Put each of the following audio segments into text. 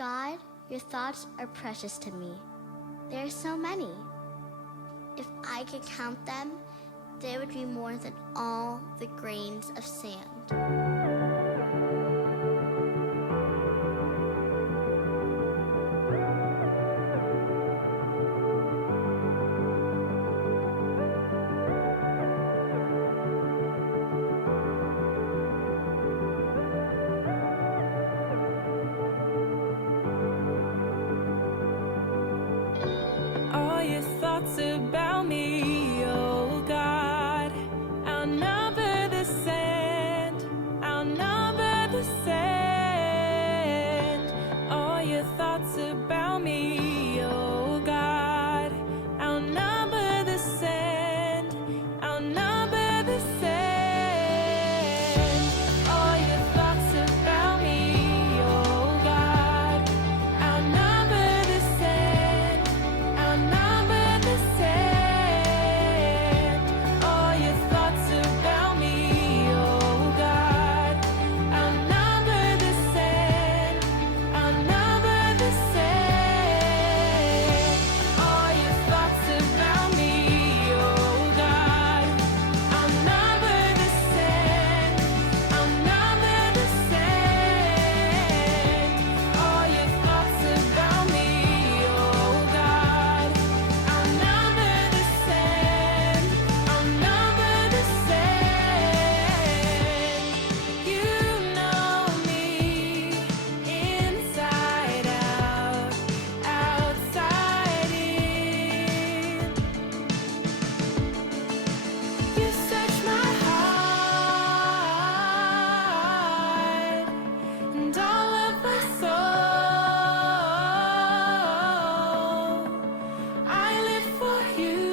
God, your thoughts are precious to me. There are so many. If I could count them, there would be more than all the grains of sand. All your thoughts about me, oh God, outnumber the sand, outnumber the sand. All your thoughts about me, oh God, outnumber the sand, outnumber the sand. All your thoughts about me, oh God, outnumber the sand, outnumber the sand. All your thoughts about me, oh God, outnumber the sand, outnumber the sand. All your thoughts about me, oh God, outnumber the sand, outnumber the sand. All your thoughts about me, oh God, outnumber the sand, outnumber the sand. You know me inside out, outside in. You search my heart and all of my soul. I live for you,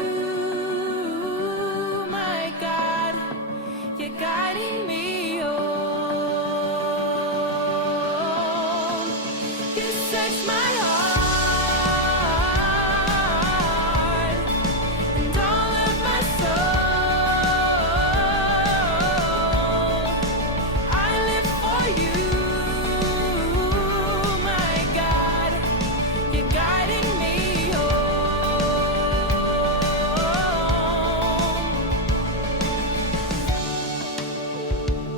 my God. You're guiding me home. You search my heart and all of my soul. I live for you, my God. You're guiding me home.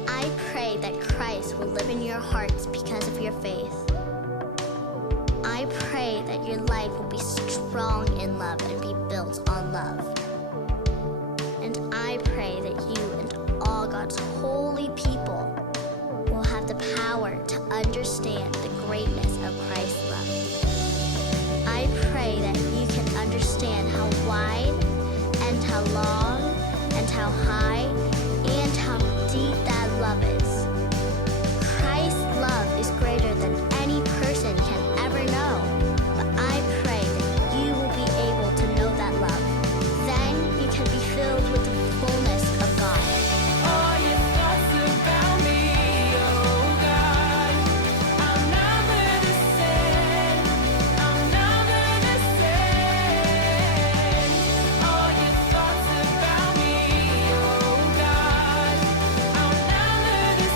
I pray that Christ will live in your hearts because of your faith. I pray that your life will be strong in love and be built on love. And I pray that you and all God's holy people will have the power to understand the greatness of Christ's love. I pray that you can understand how wide and how long and how high and how deep that love is. Christ's love is greater than any person can ever know. But I pray that you will be able to know that love. Then you can be filled with the fullness of God. All your thoughts about me, oh God, outnumber the sand, outnumber the sand. All your thoughts about me, oh God, outnumber the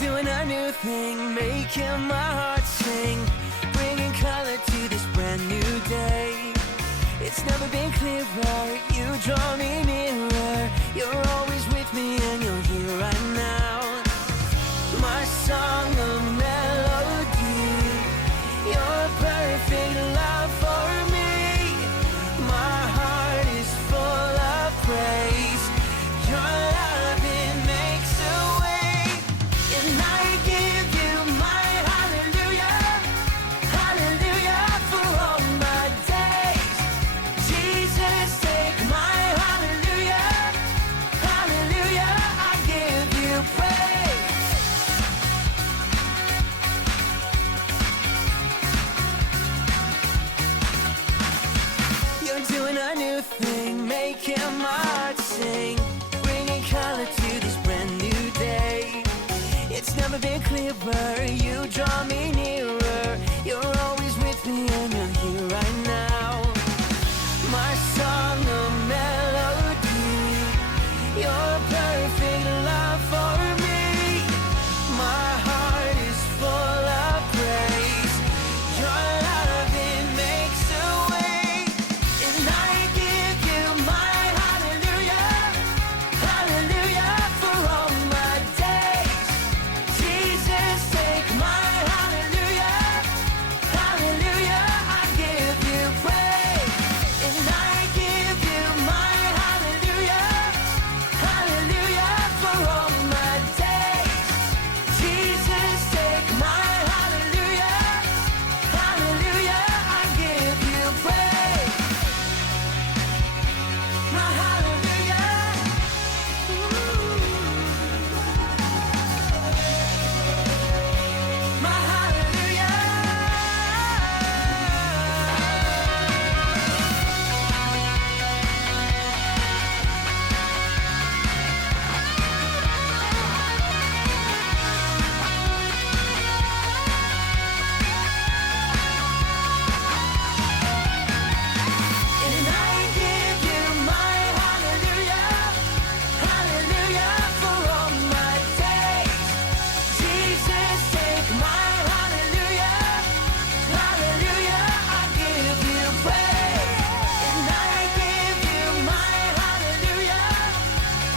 doing a new thing, making my heart sing, bringing color to this brand new day. It's never been clearer, you draw me nearer. You're always with me and you're here right now. My song, a melody, your perfect love for me. My heart is full of praise. Your love, it makes a way. And I give you my hallelujah, hallelujah for all my days. Jesus, take my hallelujah, hallelujah, I give you praise. You're doing a new thing, making my heart sing, bringing color to this brand new day. It's never been clearer, you draw me nearer. You're always with me and you're here right now. My song, a melody, your perfect love for me. My heart is full of praise. Your love, it makes a way. And I give you my hallelujah, hallelujah for all my days. Jesus, take my hallelujah, hallelujah, I give you praise. And I give you my hallelujah, hallelujah for all my days. Jesus, take my hallelujah, hallelujah, I give you praise. My hallelujah, my hallelujah. And I give you my hallelujah, hallelujah for all my days. Jesus, take my hallelujah, hallelujah, I give you praise. And I give you my hallelujah,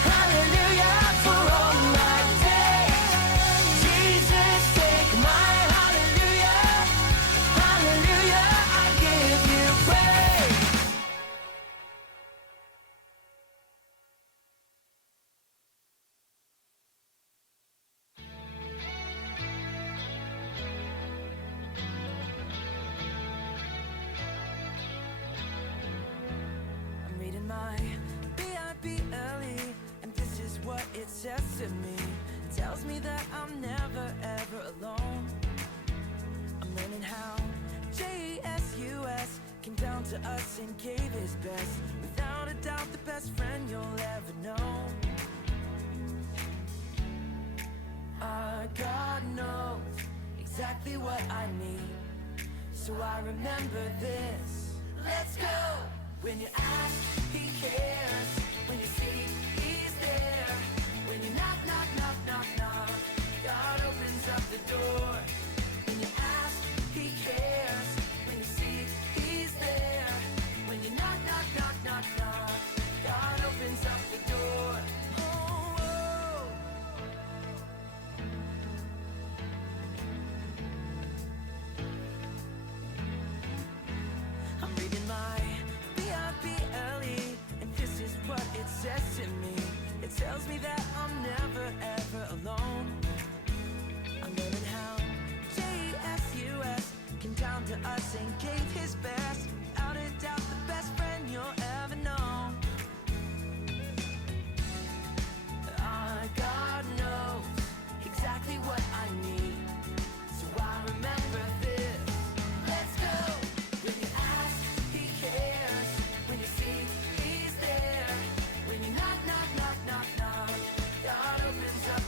hallelujah for all my days. Jesus, take my hallelujah, hallelujah, I give you praise. I'm reading my Bible, and this is what it says to me. It tells me that I'm never ever alone. I'm learning how Jesus came down to us and gave his best. Without a doubt, the best friend you'll ever know. Our God knows exactly what I need, so I remember this. Let's go! When you ask, he cares. When you seek, he's there. When you knock, knock, knock, knock, knock, God opens up the door. When you ask, he cares. When you seek, he's there. When you knock, knock, knock, knock, knock, God opens up the door. Oh, oh. I'm reading my Bible, and this is what it says to me. It tells me that I'm never ever alone. I'm learning how Jesus came down to us and gave his best. Without a doubt, the best friend you'll ever know. Our God knows exactly what I need, so I remember this. Let's go! When you ask, he cares. When you seek, he's there. When you knock, knock, knock, knock, knock, God opens up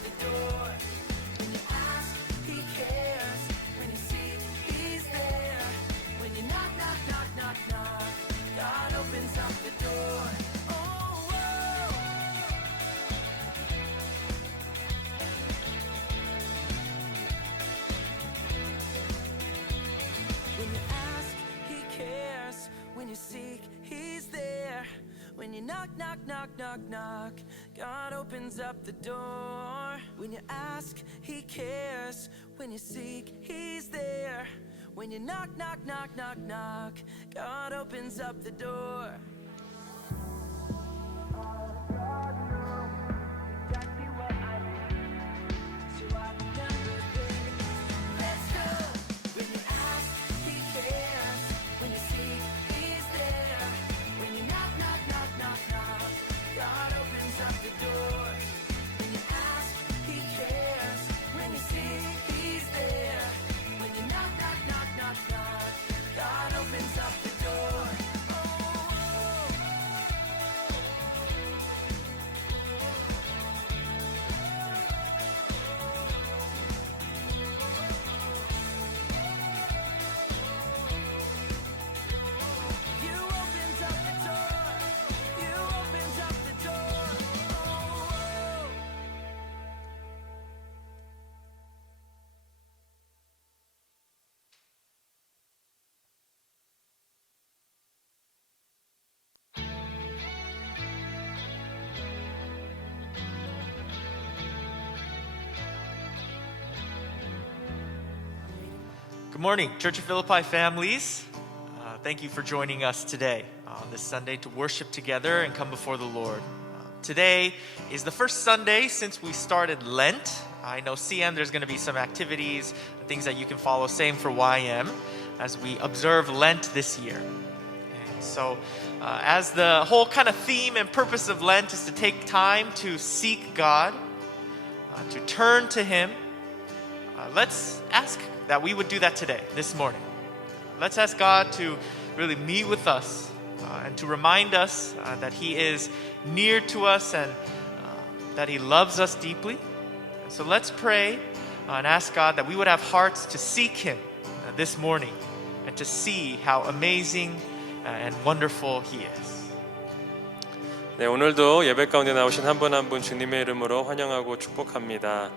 knock, knock, knock, knock, knock, God opens up the door. When you ask, He cares. When you seek, He's there. When you knock, knock, knock, knock, knock, God opens up the door. Good morning, Church of Philippi families. Thank you for joining us today on this Sunday to worship together and come before the Lord. Today is the first Sunday since we started Lent. I know CM, there's going to be some activities, things that you can follow. Same for YM as we observe Lent this year. And so as the whole kind of theme and purpose of Lent is to take time to seek God, to turn to Him, let's ask that we would do that today, this morning. Let's ask God to really meet with us and to remind us that He is near to us and that He loves us deeply. And so let's pray and ask God that we would have hearts to seek Him this morning and to see how amazing and wonderful He is. 네, 오늘도 예배 가운데 나오신 한 분 한 분 주님의 이름으로 환영하고 축복합니다.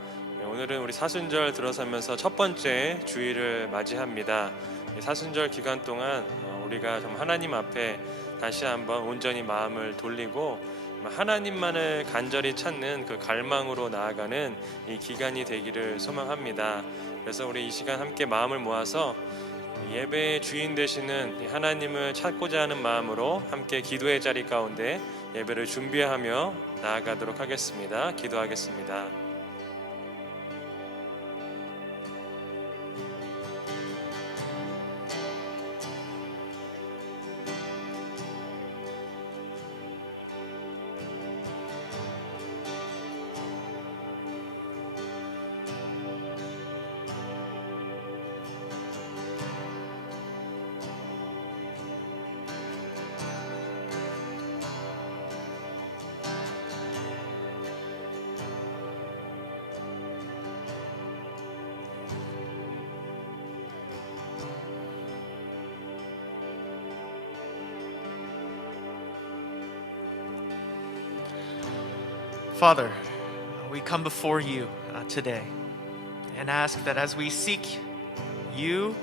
오늘은 우리 사순절 들어서면서 첫 번째 주일을 맞이합니다. 사순절 기간 동안 우리가 좀 하나님 앞에 다시 한번 온전히 마음을 돌리고 하나님만을 간절히 찾는 그 갈망으로 나아가는 이 기간이 되기를 소망합니다. 그래서 우리 이 시간 함께 마음을 모아서 예배의 주인 되시는 하나님을 찾고자 하는 마음으로 함께 기도의 자리 가운데 예배를 준비하며 나아가도록 하겠습니다. 기도하겠습니다. Father, we come before you today and ask that as we seek you,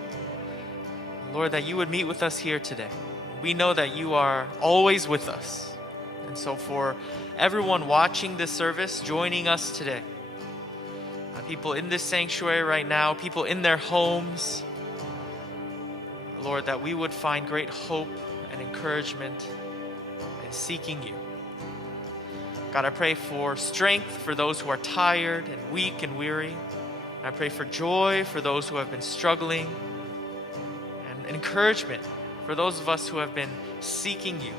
Lord, that you would meet with us here today. We know that you are always with us. And so for everyone watching this service, joining us today, people in this sanctuary right now, people in their homes, Lord, that we would find great hope and encouragement in seeking you. God, I pray for strength for those who are tired and weak and weary. I pray for joy for those who have been struggling and encouragement for those of us who have been seeking you.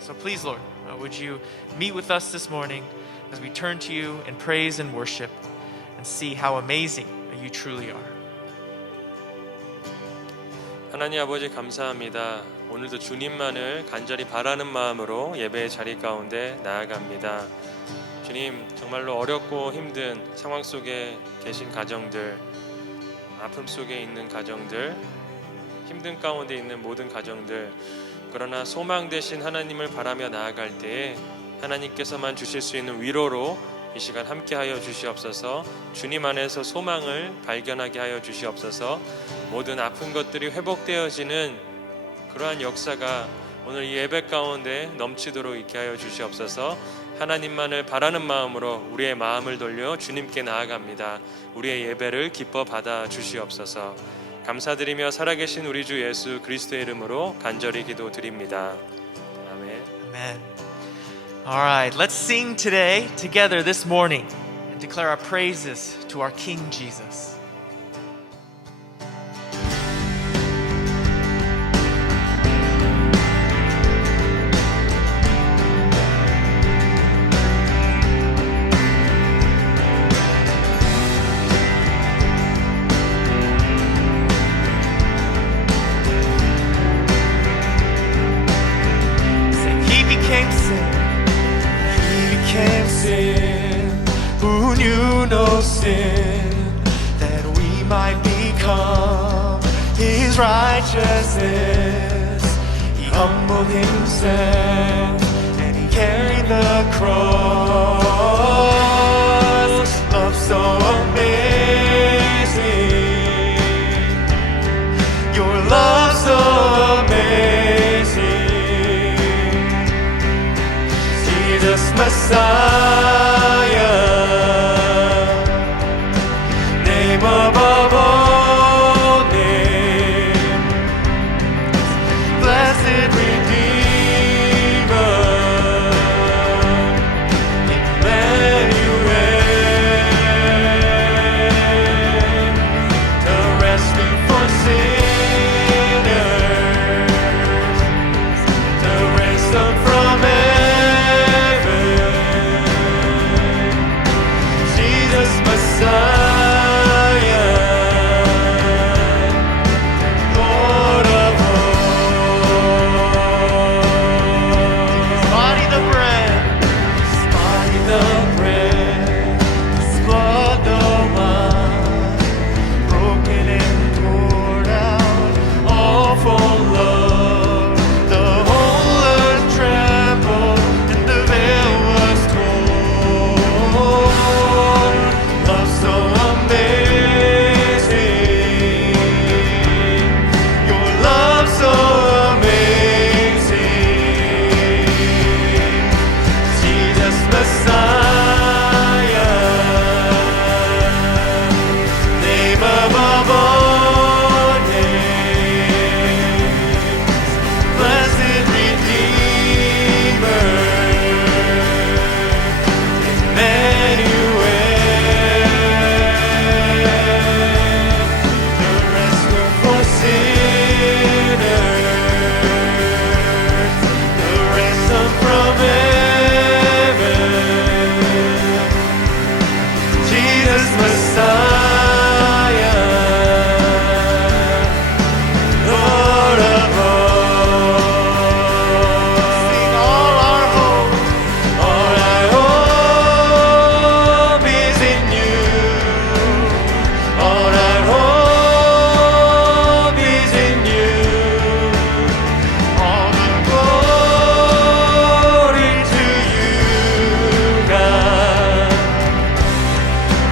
So please, Lord, would you meet with us this morning as we turn to you in praise and worship and see how amazing you truly are. 하나님 아버지 감사합니다. 오늘도 주님만을 간절히 바라는 마음으로 예배의 자리 가운데 나아갑니다. 주님, 정말로 어렵고 힘든 상황 속에 계신 가정들, 아픔 속에 있는 가정들, 힘든 가운데 있는 모든 가정들, 그러나 소망 되신 하나님을 바라며 나아갈 때에 하나님께서만 주실 수 있는 위로로 이 시간 함께하여 주시옵소서. 주님 안에서 소망을 발견하게 하여 주시옵소서. 모든 아픈 것들이 회복되어지는 그러한 역사가 오늘 이 예배 가운데 넘치도록 있게 하여 주시옵소서. 하나님만을 바라는 마음으로 우리의 마음을 돌려 주님께 나아갑니다. 우리의 예배를 기뻐 받아 주시옵소서. 감사드리며 살아계신 우리 주 예수 그리스도의 이름으로 간절히 기도드립니다. 아멘. Amen. All right, let's sing today together this morning and declare our praises to our King Jesus. He became sin. He became sin. Who knew no sin, that we might become His righteousness. He humbled Himself and He carried the cross. Love so amazing. Your love so amazing. Jesus Messiah, name above all names, blessed Redeemer, Emmanuel, the rescue for sinners, the ransom from Jesus Messiah, Lord of all. His body the bread, His body the bread, His blood the wine, broken and poured out, all for love. The whole earth trembled and the veil was torn. Love so amazing. Your love so amazing. Jesus Messiah, name above all names, blessed Redeemer, Emmanuel, the rescue for sinners, the ransom from heaven. Jesus Messiah, Lord of all. Sing all our hope, all our hope is in you. All our hope is in you. All the glory to you, God,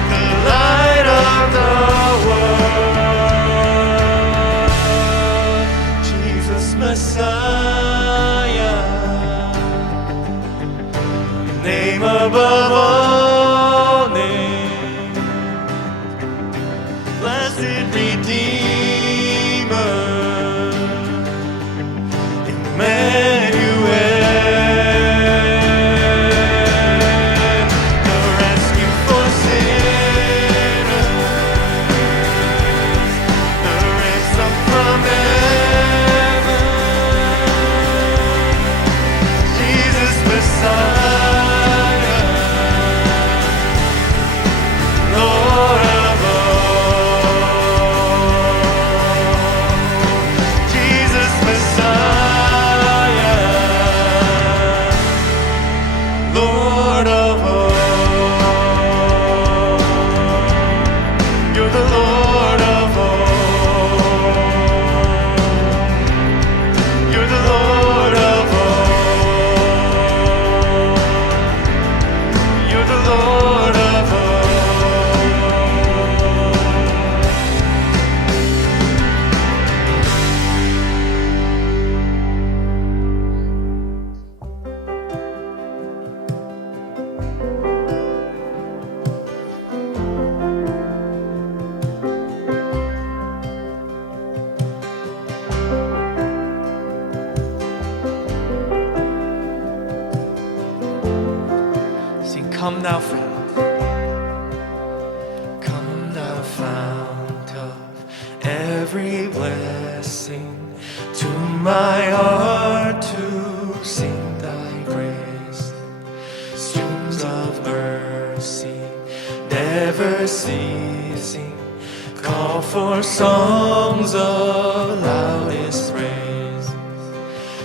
the light of the world. Jesus Messiah, name above all names, blessed Redeemer, Emmanuel, the rescue for sinners, the ransom from heaven. Jesus Messiah, Lord of all. Come thou fount, come thou fount of every blessing, to my heart to sing thy grace. Streams of mercy never ceasing, call for songs of loudest praise.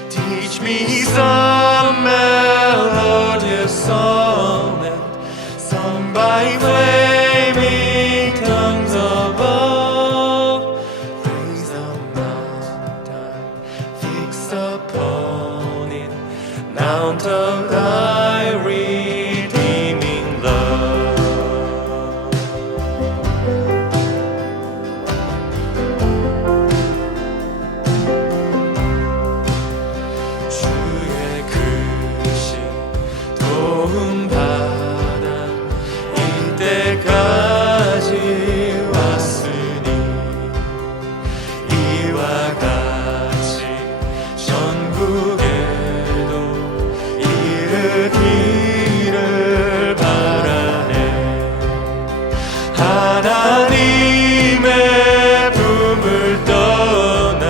Teach me some melodious sonnet sung by flaming tongues above. Praise the mount I'm fixed upon it, mount of thy redeeming love. 주의 크신 도움받아 이때까지 왔으니, 이와 같이 전국에도 이르기를 바라네. 하나님의 품을 떠나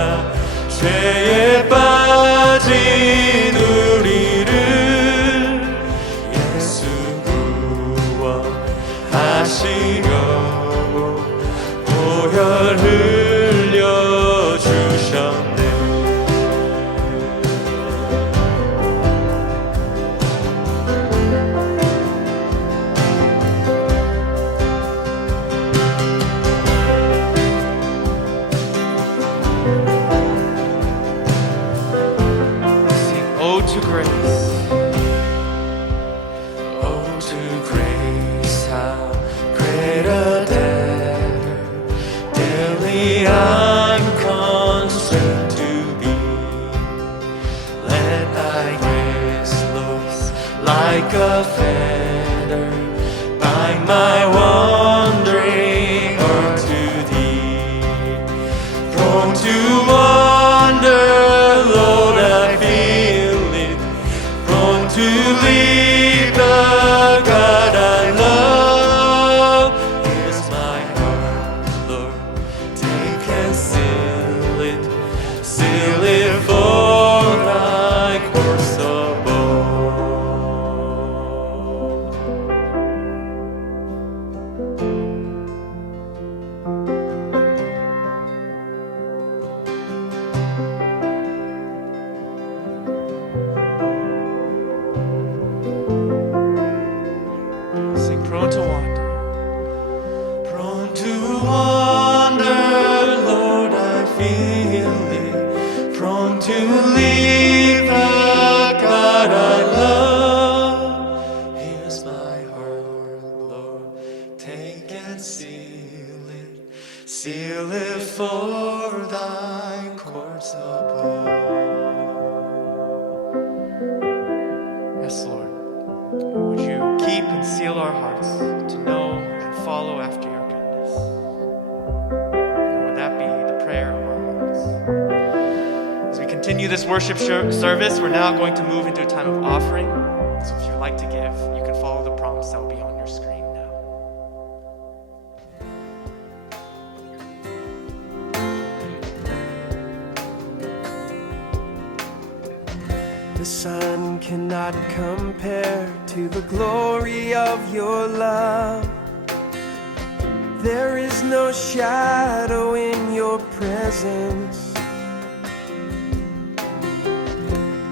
죄에 빠진 우리를 예수 구원하시려고 보혈 흘려주셨네. Sing, oh to grace, oh to grace, how great a debtor daily I'm constrained to be. Let thy grace, Lord, like a feather, bind my wandering heart to thee. Prone to wander, Lord, I feel it, prone to leave the God I love. Here's my heart, Lord, take and seal it for thy course above. Sing, prone to wander, prone to wander, Lord, I feel it, prone to leave the God I love. Here's my heart, Lord, take and seal it for thy courts above. Yes, Lord. Would you keep and seal our hearts to know and follow after your goodness? And would that be the prayer of our hearts? As we continue this worship service, we're now going to move into a time of offering. So if you'd like to give, you can follow the prompts that will be on your screen now. The sun cannot compare to the glory of your love. There is no shadow in your presence.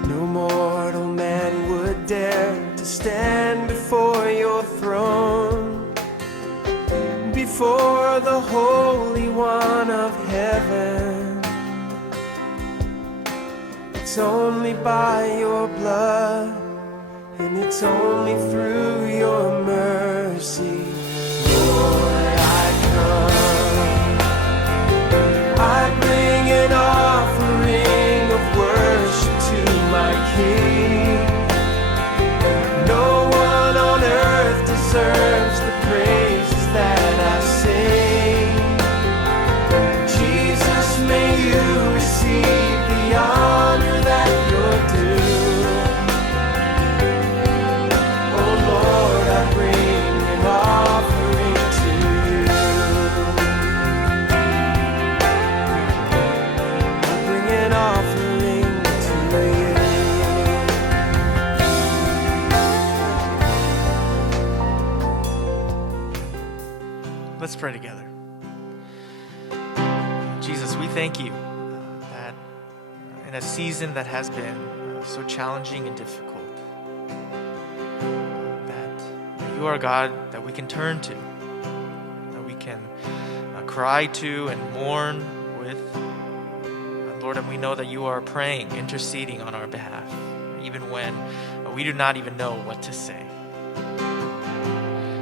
No mortal man would dare to stand before your throne, before the Holy One of heaven. It's only by your blood, and it's only through your mercy. Lord, I come. I bring an offering of worship to my King. No one on earth deserves the praises that I sing. Jesus, may you receive the honor that you're due. Oh Lord, I bring pray together. Jesus, we thank you that in a season that has been so challenging and difficult, that you are a God that we can turn to, that we can cry to and mourn with. Lord, and we know that you are praying, interceding on our behalf, even when we do not even know what to say.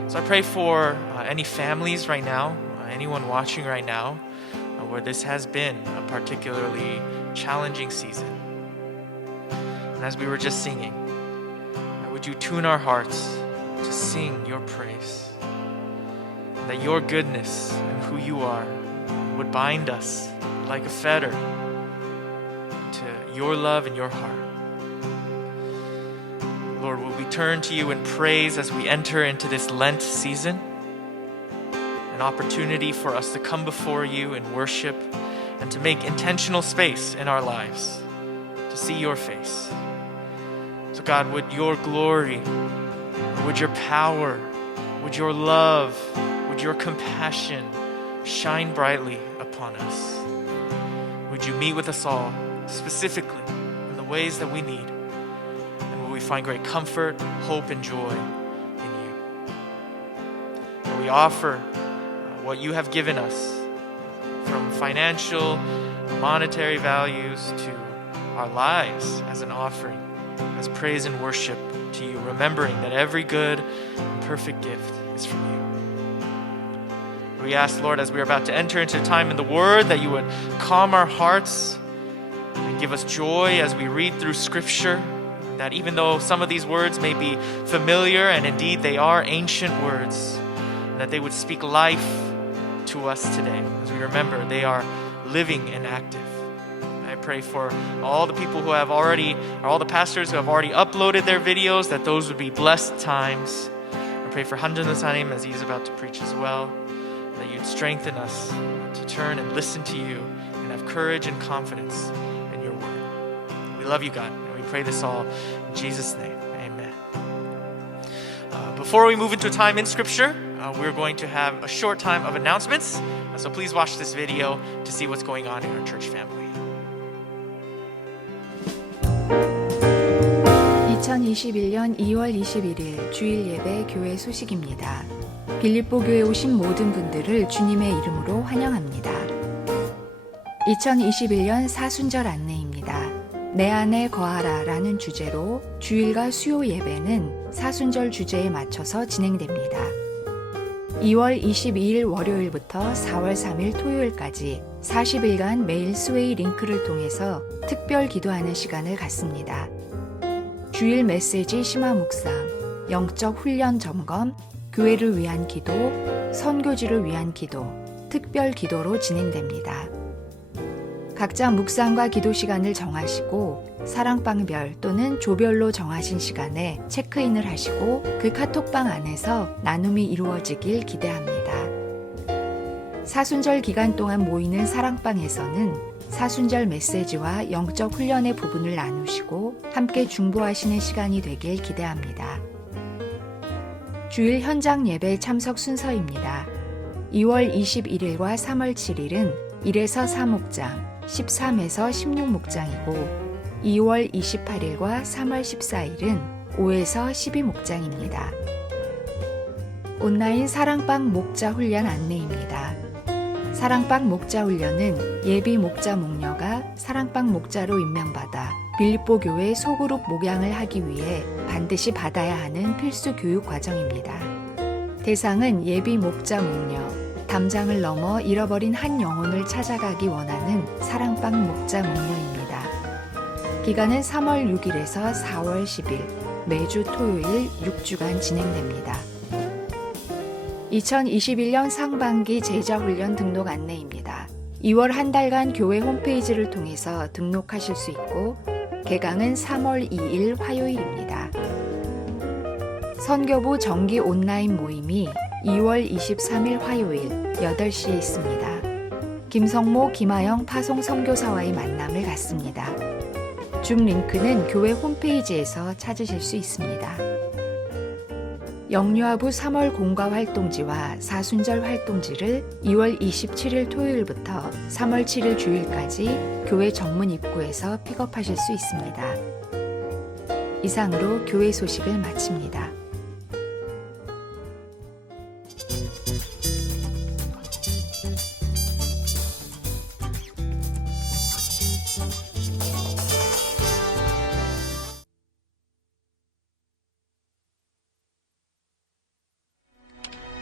So I pray for any families right now, anyone watching right now, where this has been a particularly challenging season. And as we were just singing, would you tune our hearts to sing your praise, that your goodness and who you are would bind us like a fetter to your love and your heart. Lord, will we turn to you in praise as we enter into this Lent season? An opportunity for us to come before you in worship and to make intentional space in our lives to see your face. So God, would your glory, would your power, would your love, would your compassion shine brightly upon us. Would you meet with us all specifically in the ways that we need? We find great comfort, hope, and joy in you. And we offer what you have given us, from financial, monetary values to our lives, as an offering, as praise and worship to you, remembering that every good and perfect gift is from you. We ask, Lord, as we are about to enter into time in the Word, that you would calm our hearts and give us joy as we read through Scripture. That even though some of these words may be familiar, and indeed they are ancient words, that they would speak life to us today as we remember they are living and active. I pray for all the people who have already, or all the pastors who have already uploaded their videos, that those would be blessed times. I pray for Hanjun Sanim as he's about to preach as well, that you'd strengthen us to turn and listen to you and have courage and confidence in your word. We love you, God. Pray this all in Jesus' name. Amen. Before we move into a time in Scripture, we're going to have a short time of announcements. So please watch this video to see what's going on in our church family. 2021년 2월 21일 주일 예배 교회 소식입니다. 빌립보 교회 오신 모든 분들을 주님의 이름으로 환영합니다. 2021년 사순절 안내입니다. 내 안에 거하라 라는 주제로 주일과 수요 예배는 사순절 주제에 맞춰서 진행됩니다. 2월 22일 월요일부터 4월 3일 토요일까지 40일간 매일 스웨이 링크를 통해서 특별 기도하는 시간을 갖습니다. 주일 메시지 심화 묵상, 영적 훈련 점검, 교회를 위한 기도, 선교지를 위한 기도, 특별 기도로 진행됩니다. 각자 묵상과 기도 시간을 정하시고 사랑방별 또는 조별로 정하신 시간에 체크인을 하시고 그 카톡방 안에서 나눔이 이루어지길 기대합니다. 사순절 기간 동안 모이는 사랑방에서는 사순절 메시지와 영적 훈련의 부분을 나누시고 함께 중보하시는 시간이 되길 기대합니다. 주일 현장 예배 참석 순서입니다. 2월 21일과 3월 7일은 1에서 4목장, 13에서 16목장이고 2월 28일과 3월 14일은 5에서 12목장입니다. 온라인 사랑방 목자 훈련 안내입니다. 사랑방 목자 훈련은 예비 목자 목녀가 사랑방 목자로 임명받아 빌립보 교회 소그룹 목양을 하기 위해 반드시 받아야 하는 필수 교육 과정입니다. 대상은 예비 목자 목녀, 담장을 넘어 잃어버린 한 영혼을 찾아가기 원하는 사랑방 목자 목녀입니다. 기간은 3월 6일에서 4월 10일, 매주 토요일 6주간 진행됩니다. 2021년 상반기 제자훈련 등록 안내입니다. 2월 한 달간 교회 홈페이지를 통해서 등록하실 수 있고 개강은 3월 2일 화요일입니다. 선교부 정기 온라인 모임이 2월 23일 화요일 8시에 있습니다. 김성모, 김하영 파송 선교사와의 만남을 갖습니다. 줌 링크는 교회 홈페이지에서 찾으실 수 있습니다. 영유아부 3월 공과 활동지와 사순절 활동지를 2월 27일 토요일부터 3월 7일 주일까지 교회 정문 입구에서 픽업하실 수 있습니다. 이상으로 교회 소식을 마칩니다.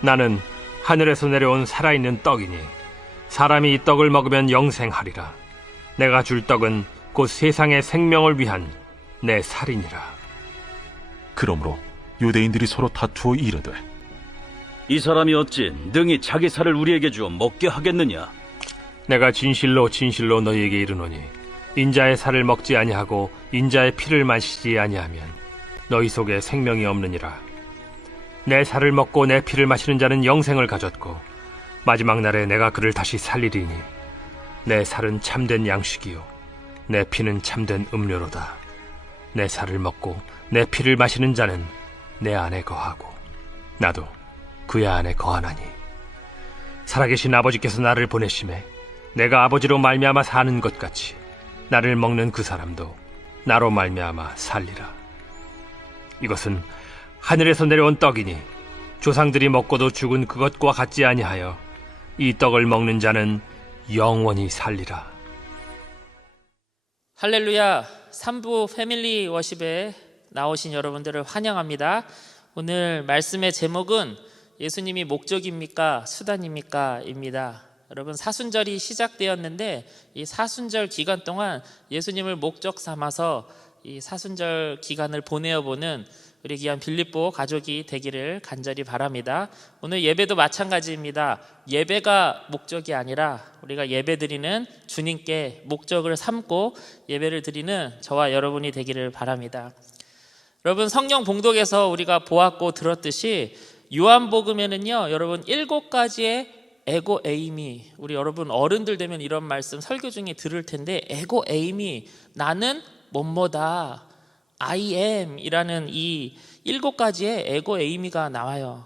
나는 하늘에서 내려온 살아있는 떡이니 사람이 이 떡을 먹으면 영생하리라. 내가 줄 떡은 곧 세상의 생명을 위한 내 살이니라. 그러므로 유대인들이 서로 다투어 이르되 이 사람이 어찌 능히 자기 살을 우리에게 주어 먹게 하겠느냐? 내가 진실로 진실로 너희에게 이르노니 인자의 살을 먹지 아니하고 인자의 피를 마시지 아니하면 너희 속에 생명이 없느니라. 내 살을 먹고 내 피를 마시는 자는 영생을 가졌고 마지막 날에 내가 그를 다시 살리리니 내 살은 참된 양식이요 내 피는 참된 음료로다. 내 살을 먹고 내 피를 마시는 자는 내 안에 거하고 나도 그의 안에 거하나니 살아계신 아버지께서 나를 보내심에 내가 아버지로 말미암아 사는 것 같이 나를 먹는 그 사람도 나로 말미암아 살리라. 이것은 하늘에서 내려온 떡이니 조상들이 먹고도 죽은 그것과 같지 아니하여 이 떡을 먹는 자는 영원히 살리라. 할렐루야. 3부 패밀리 워십에 나오신 여러분들을 환영합니다. 오늘 말씀의 제목은 예수님이 목적입니까? 수단입니까? 입니다. 여러분, 사순절이 시작되었는데 이 사순절 기간 동안 예수님을 목적 삼아서 이 사순절 기간을 보내어보는 우리 귀한 빌립보 가족이 되기를 간절히 바랍니다. 오늘 예배도 마찬가지입니다. 예배가 목적이 아니라 우리가 예배드리는 주님께 목적을 삼고 예배를 드리는 저와 여러분이 되기를 바랍니다. 여러분, 성경 봉독에서 우리가 보았고 들었듯이 요한복음에는요, 여러분 7가지의 에고 에이미, 우리 여러분 어른들 되면 이런 말씀 설교 중에 들을 텐데, 에고 에이미, 나는 뭐뭐다, I am 이라는 이 7가지의 에고 에이미가 나와요.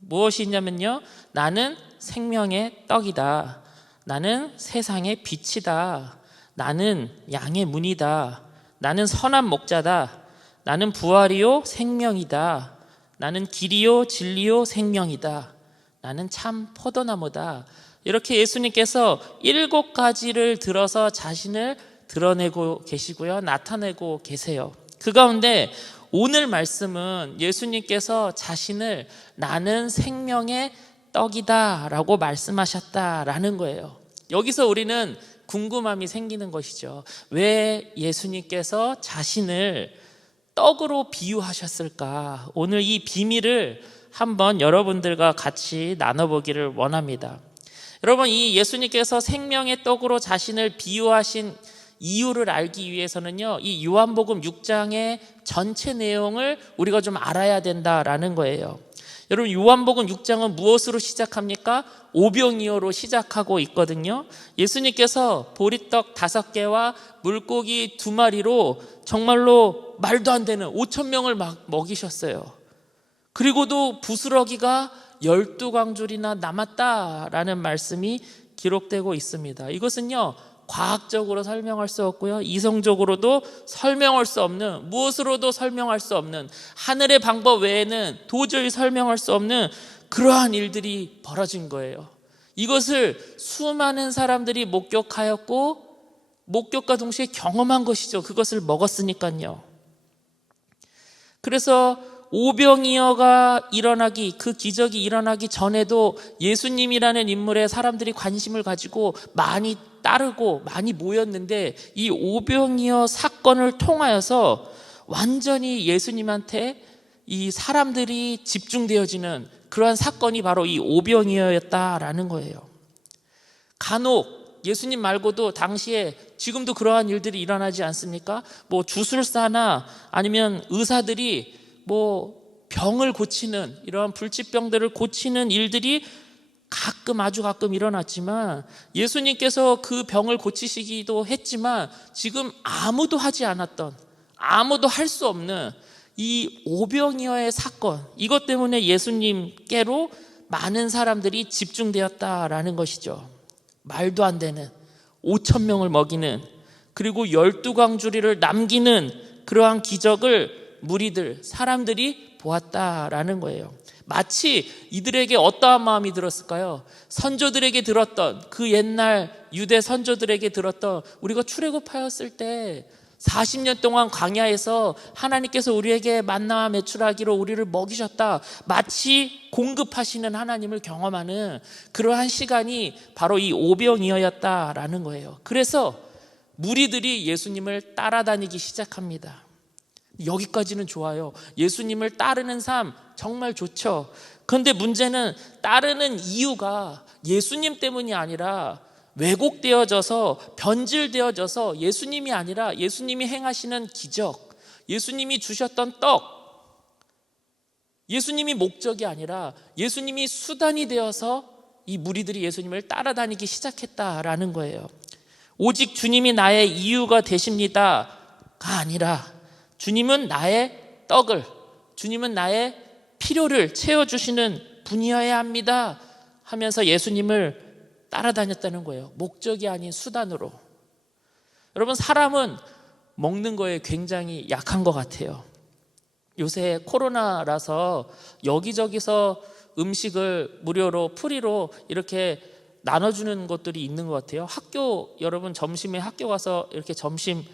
무엇이 있냐면요, 나는 생명의 떡이다, 나는 세상의 빛이다, 나는 양의 문이다, 나는 선한 목자다, 나는 부활이요 생명이다, 나는 길이요 진리요 생명이다, 나는 참 포도나무다. 이렇게 예수님께서 7가지를 들어서 자신을 드러내고 계시고요, 나타내고 계세요. 그 가운데 오늘 말씀은 예수님께서 자신을 나는 생명의 떡이다 라고 말씀하셨다라는 거예요. 여기서 우리는 궁금함이 생기는 것이죠. 왜 예수님께서 자신을 떡으로 비유하셨을까? 오늘 이 비밀을 한번 여러분들과 같이 나눠보기를 원합니다. 여러분, 이 예수님께서 생명의 떡으로 자신을 비유하신 이유를 알기 위해서는요, 이 요한복음 6장의 전체 내용을 우리가 좀 알아야 된다라는 거예요. 여러분, 요한복음 6장은 무엇으로 시작합니까? 오병이어로 시작하고 있거든요. 예수님께서 보리떡 5개와 물고기 2마리로 정말로 말도 안 되는 5,000명을 막 먹이셨어요. 그리고도 부스러기가 12광줄이나 남았다라는 말씀이 기록되고 있습니다. 이것은요, 과학적으로 설명할 수 없고요, 이성적으로도 설명할 수 없는, 무엇으로도 설명할 수 없는, 하늘의 방법 외에는 도저히 설명할 수 없는 그러한 일들이 벌어진 거예요. 이것을 수많은 사람들이 목격하였고 목격과 동시에 경험한 것이죠. 그것을 먹었으니까요. 그래서 오병이어가 일어나기, 그 기적이 일어나기 전에도 예수님이라는 인물에 사람들이 관심을 가지고 많이 따르고 많이 모였는데, 이 오병이어 사건을 통하여서 완전히 예수님한테 이 사람들이 집중되어지는 그러한 사건이 바로 이 오병이어였다라는 거예요. 간혹 예수님 말고도 당시에 지금도 그러한 일들이 일어나지 않습니까? 뭐 주술사나 아니면 의사들이 뭐 병을 고치는, 이러한 불치병들을 고치는 일들이 가끔, 아주 가끔 일어났지만, 예수님께서 그 병을 고치시기도 했지만 지금 아무도 하지 않았던, 아무도 할 수 없는 이 오병이어의 사건, 이것 때문에 예수님께로 많은 사람들이 집중되었다라는 것이죠. 말도 안 되는 5,000명을 먹이는, 그리고 12광주리를 남기는 그러한 기적을 무리들, 사람들이 보았다라는 거예요. 마치 이들에게 어떠한 마음이 들었을까요? 선조들에게 들었던, 그 옛날 유대 선조들에게 들었던, 우리가 출애굽하였을 때 40년 동안 광야에서 하나님께서 우리에게 만나와 메추라기로 우리를 먹이셨다, 마치 공급하시는 하나님을 경험하는 그러한 시간이 바로 이 오병이어였다라는 거예요. 그래서 무리들이 예수님을 따라다니기 시작합니다. 여기까지는 좋아요. 예수님을 따르는 삶 정말 좋죠. 그런데 문제는 따르는 이유가 예수님 때문이 아니라 왜곡되어져서, 변질되어져서 예수님이 아니라 예수님이 행하시는 기적, 예수님이 주셨던 떡, 예수님이 목적이 아니라 예수님이 수단이 되어서 이 무리들이 예수님을 따라다니기 시작했다라는 거예요. 오직 주님이 나의 이유가 되십니다가 아니라 주님은 나의 떡을, 주님은 나의 필요를 채워주시는 분이어야 합니다 하면서 예수님을 따라다녔다는 거예요. 목적이 아닌 수단으로. 여러분, 사람은 먹는 거에 굉장히 약한 것 같아요. 요새 코로나라서 여기저기서 음식을 무료로, 프리로 이렇게 나눠주는 것들이 있는 것 같아요. 학교, 여러분 점심에 학교 가서 이렇게 점심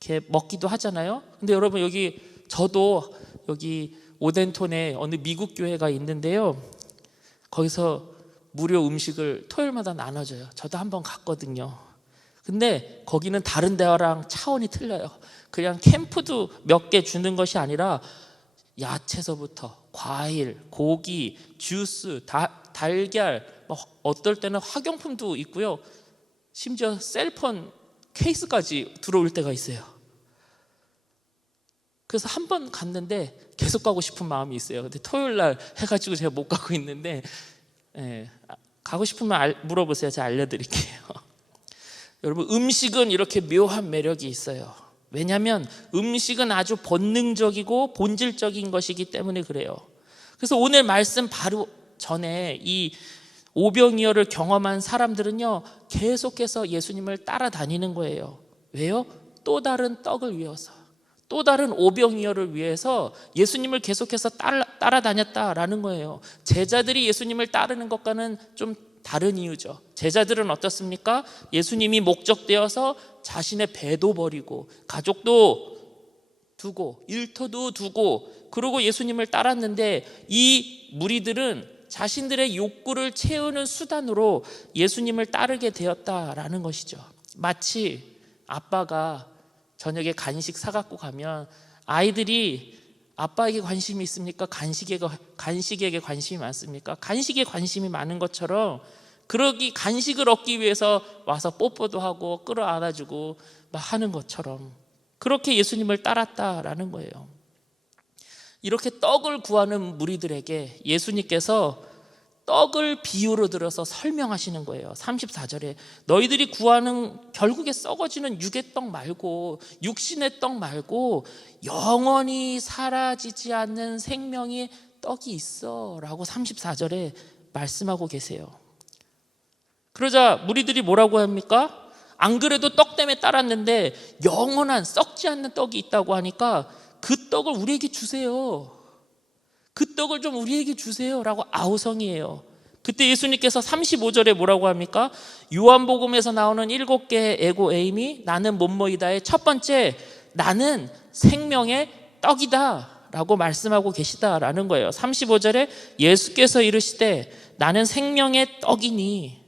이렇게 먹기도 하잖아요. 근데 여러분, 여기 저도 여기 오덴톤에 어느 미국 교회가 있는데요, 거기서 무료 음식을 토요일마다 나눠줘요. 저도 한번 갔거든요. 근데 거기는 다른 데랑 차원이 틀려요. 그냥 캠프도 몇 개 주는 것이 아니라 야채서부터 과일, 고기, 주스, 달걀, 어떨 때는 학용품도 있고요, 심지어 셀폰 케이스까지 들어올 때가 있어요. 그래서 한 번 갔는데 계속 가고 싶은 마음이 있어요. 근데 토요일 날 해가지고 제가 못 가고 있는데, 가고 싶으면 물어보세요. 제가 알려드릴게요. 여러분, 음식은 이렇게 묘한 매력이 있어요. 왜냐하면 음식은 아주 본능적이고 본질적인 것이기 때문에 그래요. 그래서 오늘 말씀 바로 전에 이 오병이어를 경험한 사람들은요, 계속해서 예수님을 따라다니는 거예요. 왜요? 또 다른 떡을 위해서, 또 다른 오병이어를 위해서 예수님을 계속해서 따라다녔다라는 거예요. 제자들이 예수님을 따르는 것과는 좀 다른 이유죠. 제자들은 어떻습니까? 예수님이 목적되어서 자신의 배도 버리고 가족도 두고 일터도 두고 그러고 예수님을 따랐는데, 이 무리들은 자신들의 욕구를 채우는 수단으로 예수님을 따르게 되었다라는 것이죠. 마치 아빠가 저녁에 간식 사갖고 가면 아이들이 아빠에게 관심이 있습니까? 간식에게 관심이 많습니까? 간식에 관심이 많은 것처럼, 그러기 간식을 얻기 위해서 와서 뽀뽀도 하고 끌어안아주고 막 하는 것처럼 그렇게 예수님을 따랐다라는 거예요. 이렇게 떡을 구하는 무리들에게 예수님께서 떡을 비유로 들어서 설명하시는 거예요. 34절에 너희들이 구하는 결국에 썩어지는 육의 떡 말고, 육신의 떡 말고 영원히 사라지지 않는 생명의 떡이 있어 라고 34절에 말씀하고 계세요. 그러자 무리들이 뭐라고 합니까? 안 그래도 떡 때문에 따랐는데 영원한 썩지 않는 떡이 있다고 하니까 그 떡을 우리에게 주세요. 그 떡을 좀 우리에게 주세요 라고 아우성이에요. 그때 예수님께서 35절에 뭐라고 합니까? 요한복음에서 나오는 7개의 에고 에임이 나는 못모이다의 첫 번째, 나는 생명의 떡이다 라고 말씀하고 계시다라는 거예요. 35절에 예수께서 이르시되 나는 생명의 떡이니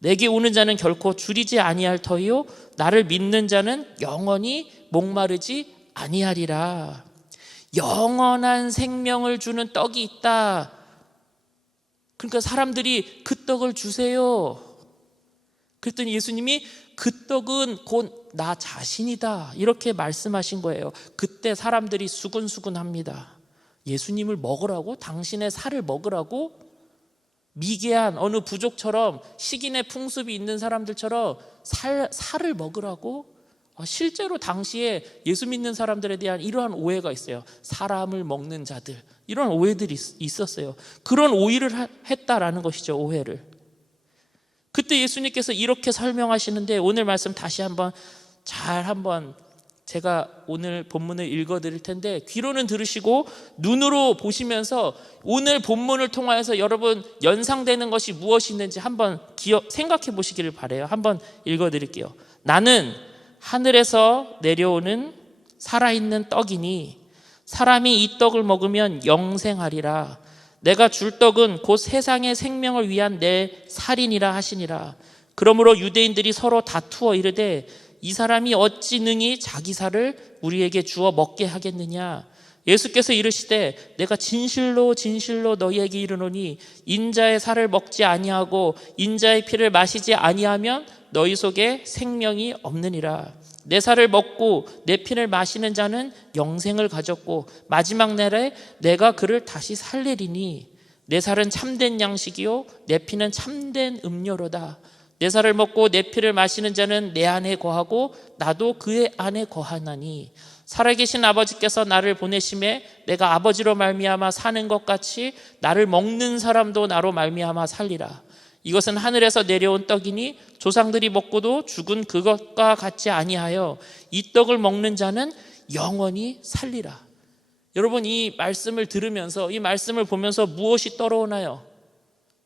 내게 오는 자는 결코 줄이지 아니할 터이요 나를 믿는 자는 영원히 목마르지 아니하리라. 영원한 생명을 주는 떡이 있다. 그러니까 사람들이 그 떡을 주세요. 그랬더니 예수님이 그 떡은 곧 나 자신이다 이렇게 말씀하신 거예요. 그때 사람들이 수근수근합니다. 예수님을 먹으라고? 당신의 살을 먹으라고? 미개한 어느 부족처럼, 식인의 풍습이 있는 사람들처럼 살을 먹으라고? 실제로 당시에 예수 믿는 사람들에 대한 이러한 오해가 있어요. 사람을 먹는 자들, 이런 오해들이 있었어요. 그런 오해를 했다라는 것이죠. 오해를. 그때 예수님께서 이렇게 설명하시는데, 오늘 말씀 다시 한번 제가 오늘 본문을 읽어드릴 텐데 귀로는 들으시고 눈으로 보시면서 오늘 본문을 통하여서 여러분 연상되는 것이 무엇이 있는지 한번 생각해 보시기를 바라요. 한번 읽어드릴게요. 나는 하늘에서 내려오는 살아있는 떡이니 사람이 이 떡을 먹으면 영생하리라. 내가 줄 떡은 곧 세상의 생명을 위한 내 살이니라 하시니라. 그러므로 유대인들이 서로 다투어 이르되 이 사람이 어찌 능히 자기 살을 우리에게 주어 먹게 하겠느냐. 예수께서 이르시되 내가 진실로 진실로 너희에게 이르노니 인자의 살을 먹지 아니하고 인자의 피를 마시지 아니하면 너희 속에 생명이 없느니라. 내 살을 먹고 내 피를 마시는 자는 영생을 가졌고 마지막 날에 내가 그를 다시 살리리니 내 살은 참된 양식이요 내 피는 참된 음료로다. 내 살을 먹고 내 피를 마시는 자는 내 안에 거하고 나도 그의 안에 거하나니 살아계신 아버지께서 나를 보내심에 내가 아버지로 말미암아 사는 것 같이 나를 먹는 사람도 나로 말미암아 살리라. 이것은 하늘에서 내려온 떡이니 조상들이 먹고도 죽은 그것과 같지 아니하여 이 떡을 먹는 자는 영원히 살리라. 여러분, 이 말씀을 들으면서, 이 말씀을 보면서 무엇이 떠오르나요?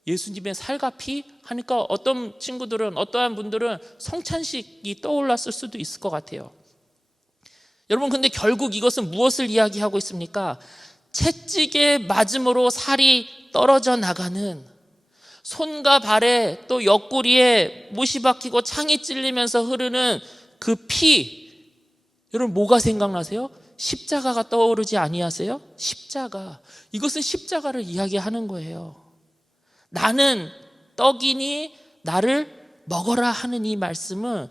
예수님의 살과 피 하니까 어떤 친구들은, 어떠한 분들은 성찬식이 떠올랐을 수도 있을 것 같아요. 여러분, 근데 결국 이것은 무엇을 이야기하고 있습니까? 채찍에 맞음으로 살이 떨어져 나가는, 손과 발에 또 옆구리에 못이 박히고 창이 찔리면서 흐르는 그 피. 여러분, 뭐가 생각나세요? 십자가가 떠오르지 아니하세요? 십자가. 이것은 십자가를 이야기하는 거예요. 나는 떡이니 나를 먹어라 하는 이 말씀은,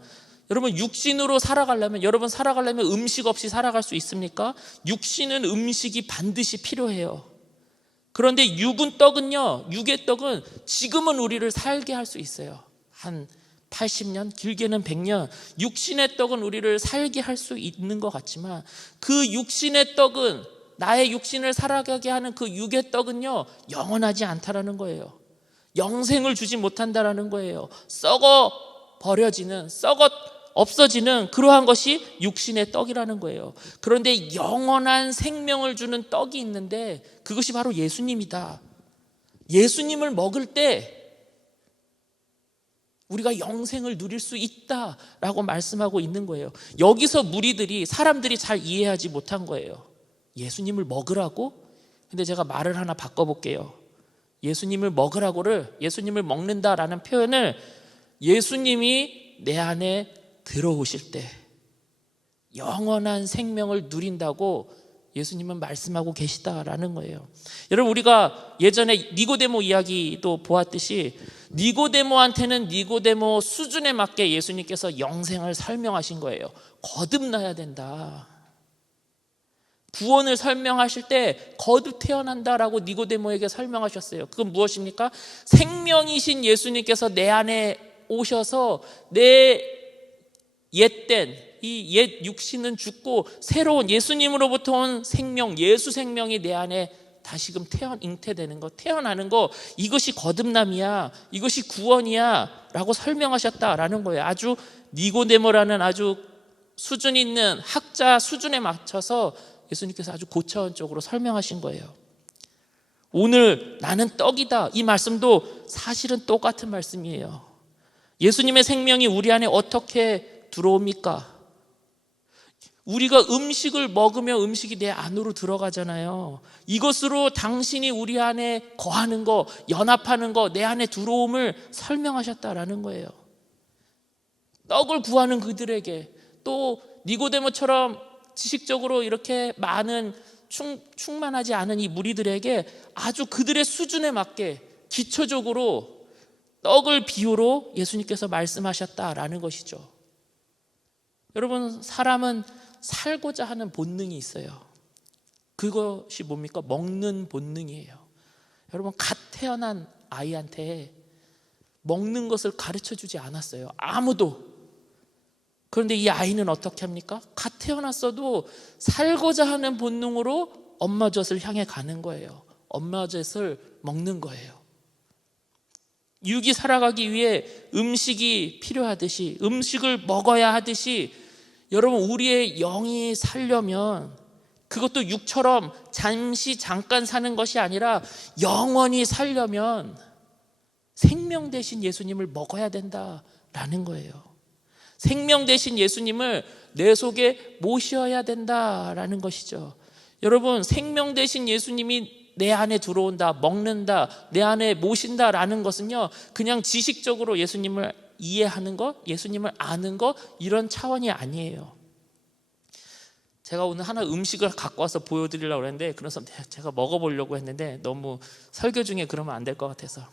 여러분, 육신으로 살아가려면, 여러분 살아가려면 음식 없이 살아갈 수 있습니까? 육신은 음식이 반드시 필요해요. 그런데 육의 떡은 지금은 우리를 살게 할 수 있어요. 한 80년, 길게는 100년. 육신의 떡은 우리를 살게 할 수 있는 것 같지만 그 육신의 떡은, 나의 육신을 살아가게 하는 그 육의 떡은요, 영원하지 않다라는 거예요. 영생을 주지 못한다라는 거예요. 썩어 버려지는, 없어지는 그러한 것이 육신의 떡이라는 거예요. 그런데 영원한 생명을 주는 떡이 있는데 그것이 바로 예수님이다. 예수님을 먹을 때 우리가 영생을 누릴 수 있다라고 말씀하고 있는 거예요. 여기서 사람들이 잘 이해하지 못한 거예요. 예수님을 먹으라고? 근데 제가 말을 하나 바꿔볼게요. 예수님을 먹으라고를, 예수님을 먹는다라는 표현을 예수님이 내 안에 들어오실 때 영원한 생명을 누린다고 예수님은 말씀하고 계시다라는 거예요. 여러분, 우리가 예전에 니고데모 이야기도 보았듯이 니고데모한테는 니고데모 수준에 맞게 예수님께서 영생을 설명하신 거예요. 거듭나야 된다. 구원을 설명하실 때 거듭 태어난다라고 니고데모에게 설명하셨어요. 그건 무엇입니까? 생명이신 예수님께서 내 안에 오셔서 내 옛된 이 옛 육신은 죽고 새로운 예수님으로부터 온 생명, 예수 생명이 내 안에 다시금 잉태되는 것, 태어나는 것, 이것이 거듭남이야, 이것이 구원이야 라고 설명하셨다라는 거예요. 아주 니고데모라는 아주 수준 있는 학자 수준에 맞춰서 예수님께서 아주 고차원적으로 설명하신 거예요. 오늘 나는 떡이다, 이 말씀도 사실은 똑같은 말씀이에요. 예수님의 생명이 우리 안에 어떻게 들어옵니까? 우리가 음식을 먹으면 음식이 내 안으로 들어가잖아요. 이것으로 당신이 우리 안에 거하는 거, 연합하는 거, 내 안에 들어옴을 설명하셨다라는 거예요. 떡을 구하는 그들에게, 또 니고데모처럼 지식적으로 이렇게 많은 충만하지 않은 이 무리들에게 아주 그들의 수준에 맞게 기초적으로 떡을 비유로 예수님께서 말씀하셨다라는 것이죠. 여러분, 사람은 살고자 하는 본능이 있어요. 그것이 뭡니까? 먹는 본능이에요. 여러분, 갓 태어난 아이한테 먹는 것을 가르쳐 주지 않았어요. 아무도. 그런데 이 아이는 어떻게 합니까? 갓 태어났어도 살고자 하는 본능으로 엄마 젖을 향해 가는 거예요. 엄마 젖을 먹는 거예요. 육이 살아가기 위해 음식이 필요하듯이, 음식을 먹어야 하듯이, 여러분 우리의 영이 살려면 그것도 육처럼 잠깐 사는 것이 아니라 영원히 살려면 생명 대신 예수님을 먹어야 된다라는 거예요. 생명 대신 예수님을 내 속에 모셔야 된다라는 것이죠. 여러분, 생명 대신 예수님이 내 안에 들어온다, 먹는다, 내 안에 모신다라는 것은요, 그냥 지식적으로 예수님을 이해하는 것, 예수님을 아는 것, 이런 차원이 아니에요. 제가 오늘 하나 음식을 갖고 와서 보여드리려고 했는데, 그래서 제가 먹어보려고 했는데 너무 설교 중에 그러면 안 될 것 같아서.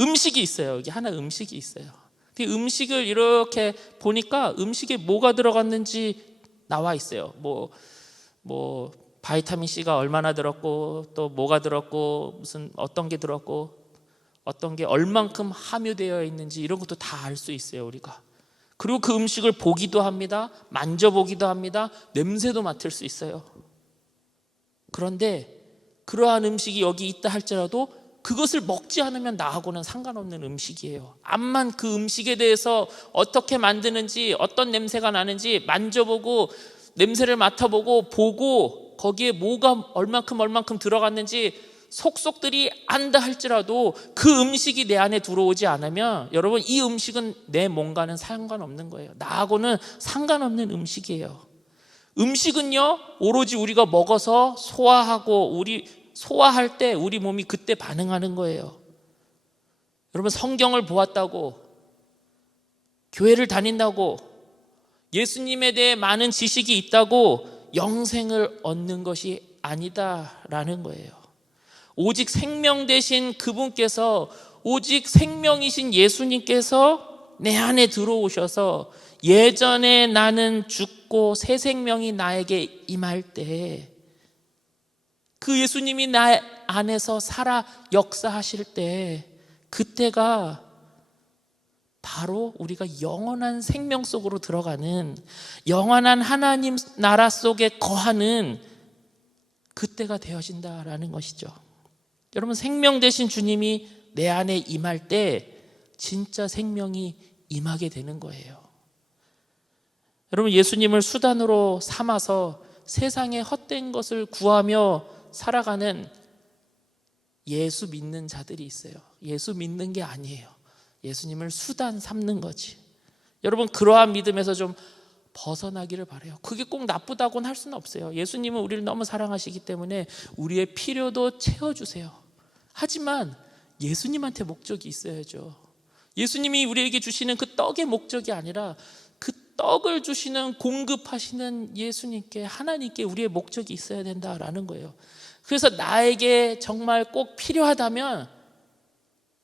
음식이 있어요. 여기 하나 음식이 있어요. 그 음식을 이렇게 보니까 음식에 뭐가 들어갔는지 나와 있어요. 뭐 바이타민 C가 얼마나 들었고, 또 뭐가 들었고, 무슨 어떤 게 들었고, 어떤 게 얼만큼 함유되어 있는지 이런 것도 다 알 수 있어요, 우리가. 그리고 그 음식을 보기도 합니다. 만져보기도 합니다. 냄새도 맡을 수 있어요. 그런데 그러한 음식이 여기 있다 할지라도 그것을 먹지 않으면 나하고는 상관없는 음식이에요. 암만 그 음식에 대해서 어떻게 만드는지, 어떤 냄새가 나는지 만져보고 냄새를 맡아보고 보고 거기에 뭐가 얼만큼 들어갔는지 속속들이 안다 할지라도 그 음식이 내 안에 들어오지 않으면 여러분 이 음식은 내 몸과는 상관없는 거예요. 나하고는 상관없는 음식이에요. 음식은요 오로지 우리가 먹어서 소화하고 소화할 때 우리 몸이 그때 반응하는 거예요. 여러분 성경을 보았다고, 교회를 다닌다고, 예수님에 대해 많은 지식이 있다고 영생을 얻는 것이 아니다라는 거예요. 오직 생명 되신 그분께서, 오직 생명이신 예수님께서 내 안에 들어오셔서 예전에 나는 죽고 새 생명이 나에게 임할 때, 그 예수님이 나 안에서 살아 역사하실 때, 그때가 바로 우리가 영원한 생명 속으로 들어가는, 영원한 하나님 나라 속에 거하는 그때가 되어진다라는 것이죠. 여러분 생명 되신 주님이 내 안에 임할 때 진짜 생명이 임하게 되는 거예요. 여러분 예수님을 수단으로 삼아서 세상의 헛된 것을 구하며 살아가는 예수 믿는 자들이 있어요. 예수 믿는 게 아니에요. 예수님을 수단 삼는 거지. 여러분 그러한 믿음에서 좀 벗어나기를 바라요. 그게 꼭 나쁘다고는 할 수는 없어요. 예수님은 우리를 너무 사랑하시기 때문에 우리의 필요도 채워주세요. 하지만 예수님한테 목적이 있어야죠. 예수님이 우리에게 주시는 그 떡의 목적이 아니라 그 떡을 주시는, 공급하시는 예수님께, 하나님께 우리의 목적이 있어야 된다라는 거예요. 그래서 나에게 정말 꼭 필요하다면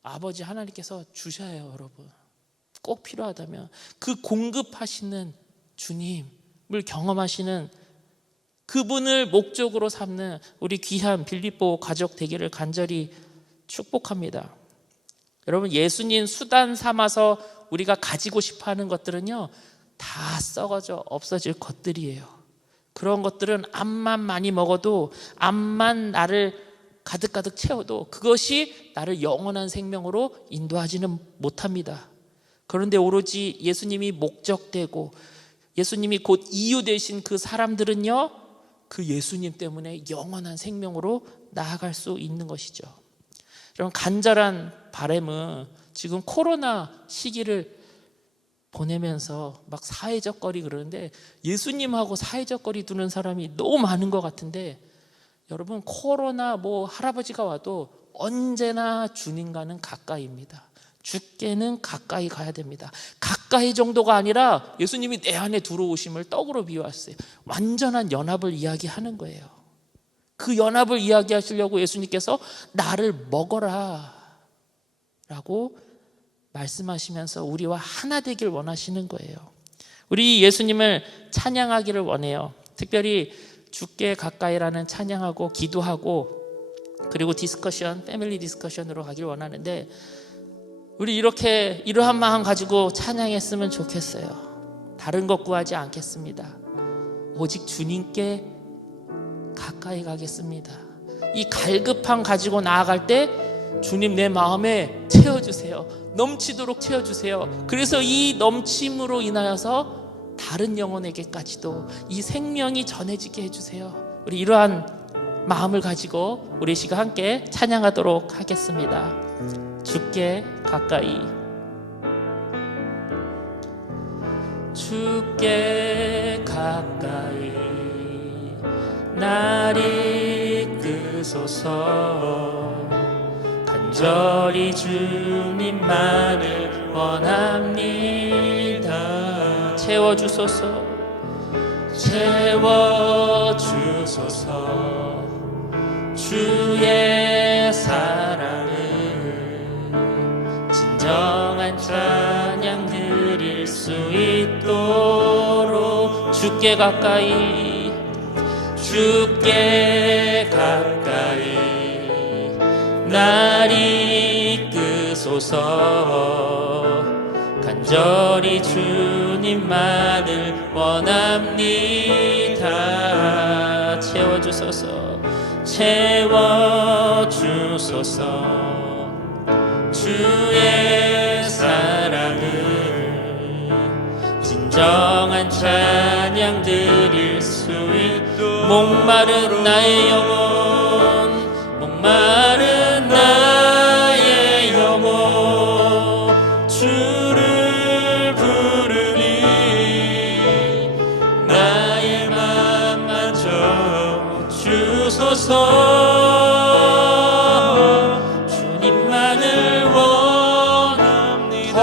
아버지 하나님께서 주셔요. 여러분 꼭 필요하다면 그 공급하시는 주님을 경험하시는 그분을 목적으로 삼는 우리 귀한 빌립보 가족 되기를 간절히 축복합니다. 여러분 예수님 수단 삼아서 우리가 가지고 싶어하는 것들은요 다 썩어져 없어질 것들이에요. 그런 것들은 암만 많이 먹어도, 암만 나를 가득가득 채워도 그것이 나를 영원한 생명으로 인도하지는 못합니다. 그런데 오로지 예수님이 목적되고 예수님이 곧 이유 되신 그 사람들은요 그 예수님 때문에 영원한 생명으로 나아갈 수 있는 것이죠. 여러분 간절한 바람은 지금 코로나 시기를 보내면서 막 사회적 거리 그러는데 예수님하고 사회적 거리 두는 사람이 너무 많은 것 같은데, 여러분 코로나 할아버지가 와도 언제나 주님과는 가까이입니다. 주께는 가까이 가야 됩니다. 가까이 정도가 아니라 예수님이 내 안에 들어오심을 떡으로 비유하셨어요. 완전한 연합을 이야기하는 거예요. 그 연합을 이야기하시려고 예수님께서 나를 먹어라 라고 말씀하시면서 우리와 하나 되길 원하시는 거예요. 우리 예수님을 찬양하기를 원해요. 특별히 주께 가까이라는 찬양하고 기도하고 그리고 디스커션, 패밀리 디스커션으로 가길 원하는데, 우리 이러한 마음 가지고 찬양했으면 좋겠어요. 다 다른 것 구하지 않겠습니다. 오직 주님께 가까이 가겠습니다. 이 갈급함 가지고 나아갈 때 주님 내 마음에 채워주세요. 넘치도록 채워주세요. 그래서 이 넘침으로 인하여서 다른 영혼에게까지도 이 생명이 전해지게 해주세요. 우리 이러한 마음을 가지고 우리 시간 함께 찬양하도록 하겠습니다. 주께 가까이, 주께 가까이 날 이끄소서. 간절히 주님만을 원합니다. 채워주소서, 채워주소서. 주의 사랑을 진정한 찬양 드릴 수 있도록 주께 가까이, 주께 가까이 날 이끄소서. 간절히 주님만을 원합니다. 채워주소서, 채워주소서. 주의 사랑을 진정한 찬양 드릴 수 있도록. 목마른 나의 영혼, 목마른 나의 영혼 주를 부르니 나의 맘 만져 주소서. 주님만을 원합니다.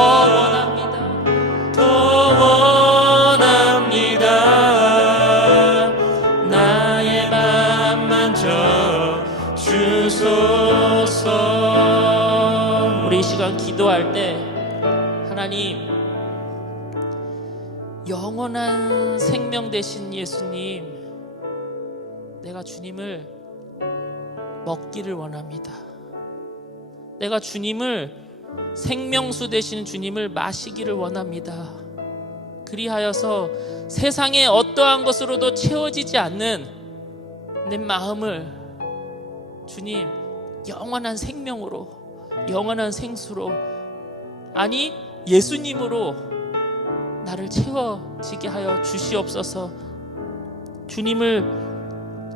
더 원합니다. 나의 맘 만져 주소서. 우리 이 시간 기도할 때 하나님, 영원한 생명 되신 예수님, 내가 주님을 먹기를 원합니다. 내가 주님을, 생명수 되신 주님을 마시기를 원합니다. 그리하여서 세상의 어떠한 것으로도 채워지지 않는 내 마음을 주님 영원한 생명으로, 영원한 생수로, 아니 예수님으로 나를 채워지게 하여 주시옵소서. 주님을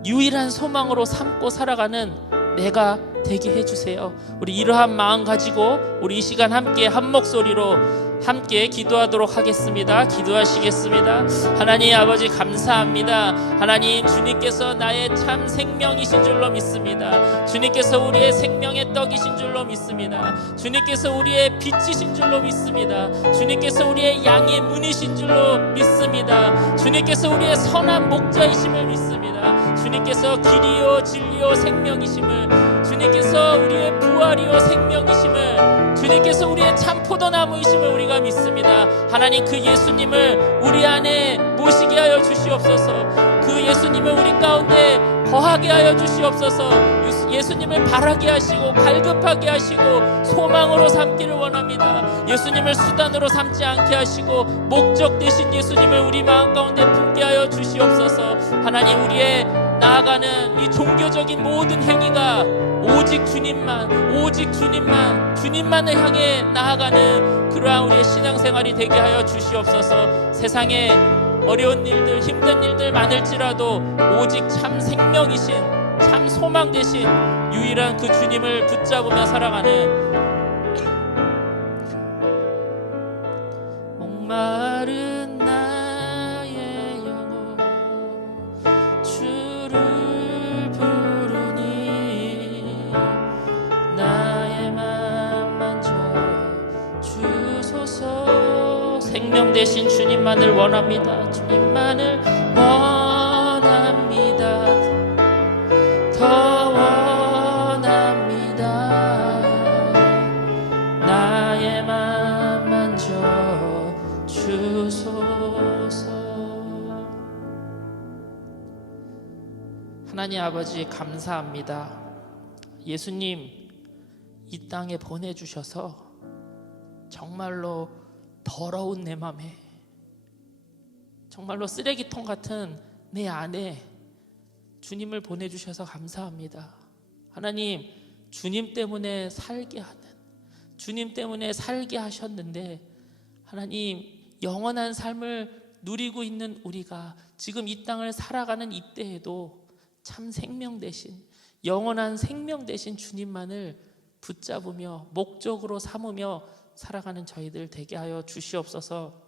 유일한 소망으로 삼고 살아가는 내가 되게 해주세요. 우리 이러한 마음 가지고 우리 이 시간 함께 한 목소리로 함께 기도하도록 하겠습니다. 기도하시겠습니다. 하나님 아버지 감사합니다. 하나님, 주님께서 나의 참 생명이신 줄로 믿습니다. 주님께서 우리의 생명의 떡이신 줄로 믿습니다. 주님께서 우리의 빛이신 줄로 믿습니다. 주님께서 우리의 양의 문이신 줄로 믿습니다. 주님께서 우리의 선한 목자이심을 믿습니다. 주님께서 길이요 진리요 생명이심을, 주님께서 우리의 부활이요 생명이심을, 주님께서 우리의 참 포도나무이심을 우리가 믿습니다. 하나님, 그 예수님을 우리 안에 모시게 하여 주시옵소서. 그 예수님을 우리 가운데 거하게 하여 주시옵소서. 예수님을 바라게 하시고 갈급하게 하시고 소망으로 삼기를 원합니다. 예수님을 수단으로 삼지 않게 하시고 목적 되신 예수님을 우리 마음 가운데 품게 하여 주시옵소서. 하나님, 우리의 나아가는 이 종교적인 모든 행위가 오직 주님만, 오직 주님만, 주님만을 향해 나아가는 그러한 우리의 신앙생활이 되게 하여 주시옵소서. 세상에 어려운 일들, 힘든 일들 많을지라도 오직 참 생명이신, 참 소망 되신 유일한 그 주님을 붙잡으며 살아가는 목마른 나의 영혼 주를 부르니 나의 맘 만져 주소서. 생명 되신 주님만을 원합니다. 주님만을 원합니다. 더 원합니다. 나의 맘 만져 주소서. 하나님 아버지 감사합니다. 예수님 이 땅에 보내주셔서 정말로 더러운 내 맘에 정말로 쓰레기통 같은 내 안에 주님을 보내주셔서 감사합니다. 하나님, 주님 때문에 살게 하는, 주님 때문에 살게 하셨는데 하나님, 영원한 삶을 누리고 있는 우리가 지금 이 땅을 살아가는 이때에도 참 생명 대신, 영원한 생명 대신 주님만을 붙잡으며 목적으로 삼으며 살아가는 저희들 되게 하여 주시옵소서.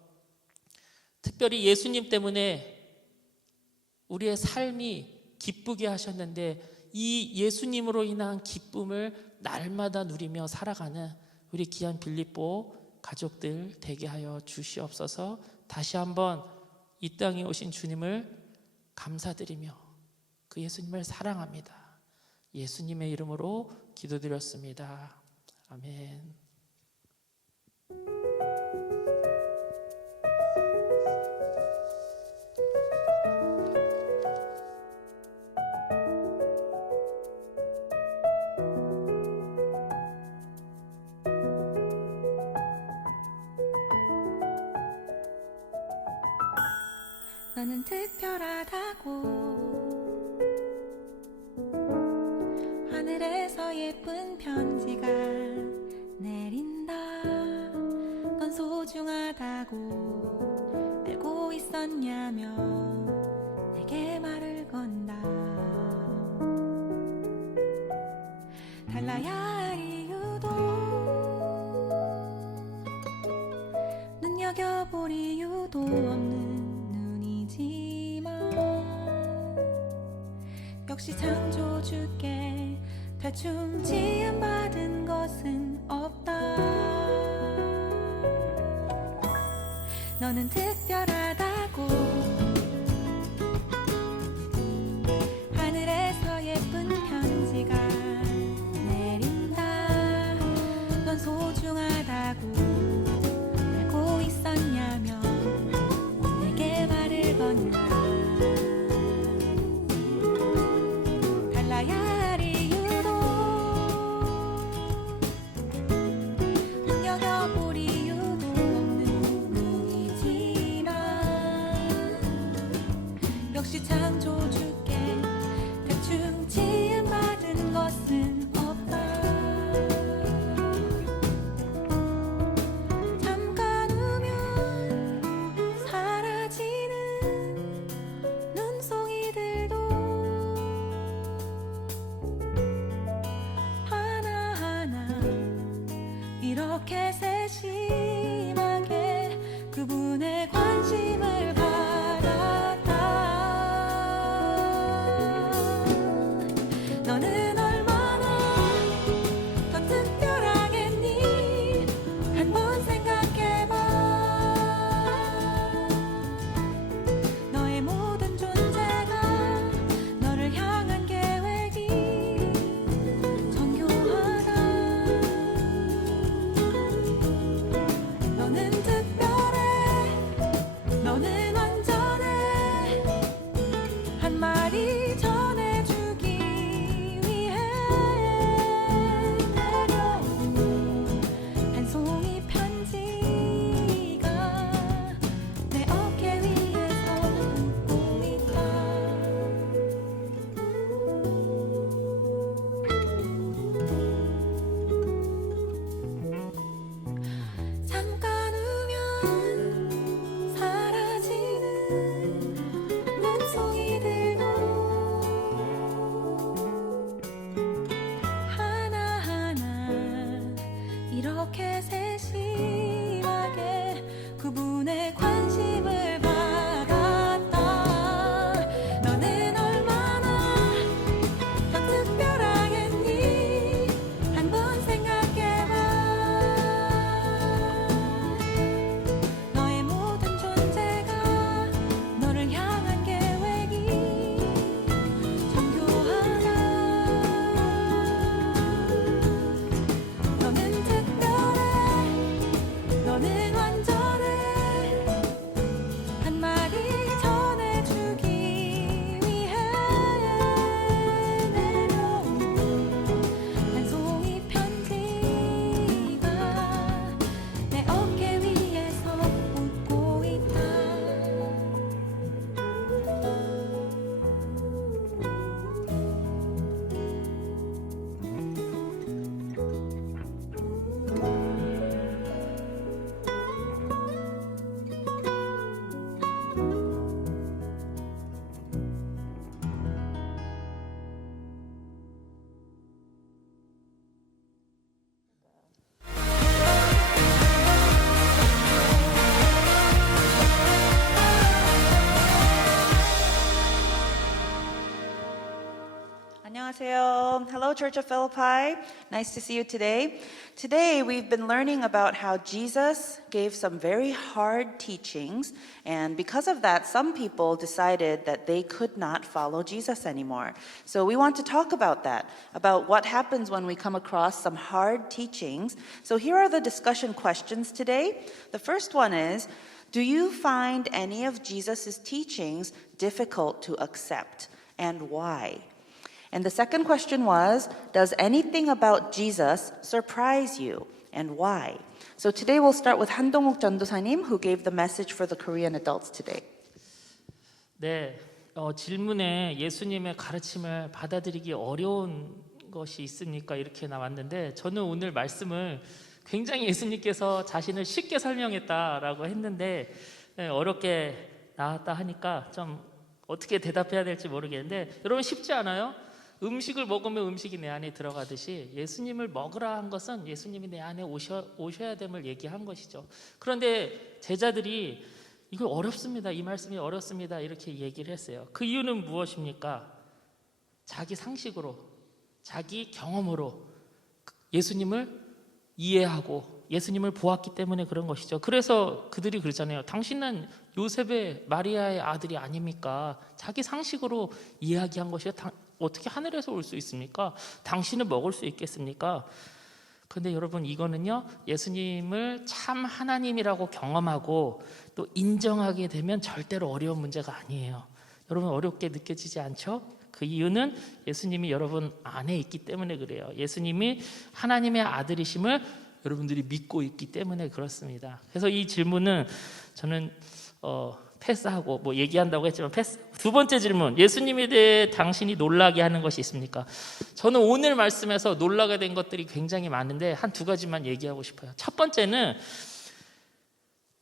특별히 예수님 때문에 우리의 삶이 기쁘게 하셨는데 이 예수님으로 인한 기쁨을 날마다 누리며 살아가는 우리 귀한 빌립보 가족들 되게 하여 주시옵소서. 다시 한번 이 땅에 오신 주님을 감사드리며 그 예수님을 사랑합니다. 예수님의 이름으로 기도드렸습니다. 아멘. 너는 특별하다고 하늘에서 예쁜 편지가 내린다. 넌 소중하다고 알고 있었냐며 내게 말을 건다. 달라야 할 이유도 눈여겨볼 이유도 없는 역시 창조주께 대충 지음받은 것은 없다. 너는 특별하다고 하늘에서 예쁜 편지가 내린다. 넌 소중하다고 알고 있었냐며 내게 말을 건다. 달라야 할 이유도 눈여겨볼 이유도 없는 일이지만 역시 창조주께 대충 지음받은 것은 없다. 잠깐 우면 사라지는 눈송이들도 이렇게 세심하게 그분의 관심을 받았다. 너는 얼마나 더 특별하겠니? 한번 생각해봐. 너의 모든 존재가 너를 향한 계획이 정교하다. 너는 특별해, 너는 완전해. 한마디 전해주기 위해 내려온 한 송이 편지가 내 어깨 위에서 웃고 있다. 잠깐 우면 사라지는 눈송이들도 하나하나 이렇게 세심하게 그분의 관심을 받았다. 너는 얼마나 더 특별하겠니? 한번 생각해봐. 너의 모든 존재가 너를 향한 계획이 정교하다. 너는 특별해, 너는 완전해. Hello, Church of Philippi. Nice to see you today. Today, we've been learning about how Jesus gave some very hard teachings, and because of that, some people decided that they could not follow Jesus anymore. So we want to talk about that, about what happens when we come across some hard teachings. So here are the discussion questions today. The first one is, do you find any of Jesus' teachings difficult to accept, and why? And the second question was, does anything about Jesus surprise you, and why? So today we'll start with 한동욱 전도사님, who gave the message for the Korean adults today. 네, 질문에 예수님의 가르침을 받아들이기 어려운 것이 있습니까? 이렇게 나왔는데 저는 오늘 말씀을 굉장히 예수님께서 자신을 쉽게 설명했다라고 했는데 어렵게 나왔다 하니까 좀 어떻게 대답해야 될지 모르겠는데 여러분 쉽지 않아요? 음식을 먹으면 음식이 내 안에 들어가듯이 예수님을 먹으라 한 것은 예수님이 내 안에 오셔야 됨을 얘기한 것이죠. 그런데 제자들이 이거 어렵습니다. 이 말씀이 어렵습니다. 이렇게 얘기를 했어요. 그 이유는 무엇입니까? 자기 상식으로, 자기 경험으로 예수님을 이해하고 예수님을 보았기 때문에 그런 것이죠. 그래서 그들이 그러잖아요. 당신은 요셉의 마리아의 아들이 아닙니까? 자기 상식으로 이야기한 것이 어떻게 하늘에서 올 수 있습니까? 당신은 먹을 수 있겠습니까? 그런데 여러분 이거는요, 예수님을 참 하나님이라고 경험하고 또 인정하게 되면 절대로 어려운 문제가 아니에요. 여러분 어렵게 느껴지지 않죠? 그 이유는 예수님이 여러분 안에 있기 때문에 그래요. 예수님이 하나님의 아들이심을 여러분들이 믿고 있기 때문에 그렇습니다. 그래서 이 질문은 저는 패스하고 뭐 얘기한다고 했지만 패스. 두 번째 질문, 예수님에 대해 당신이 놀라게 하는 것이 있습니까? 저는 오늘 말씀에서 놀라게 된 것들이 굉장히 많은데 한 두 가지만 얘기하고 싶어요. 첫 번째는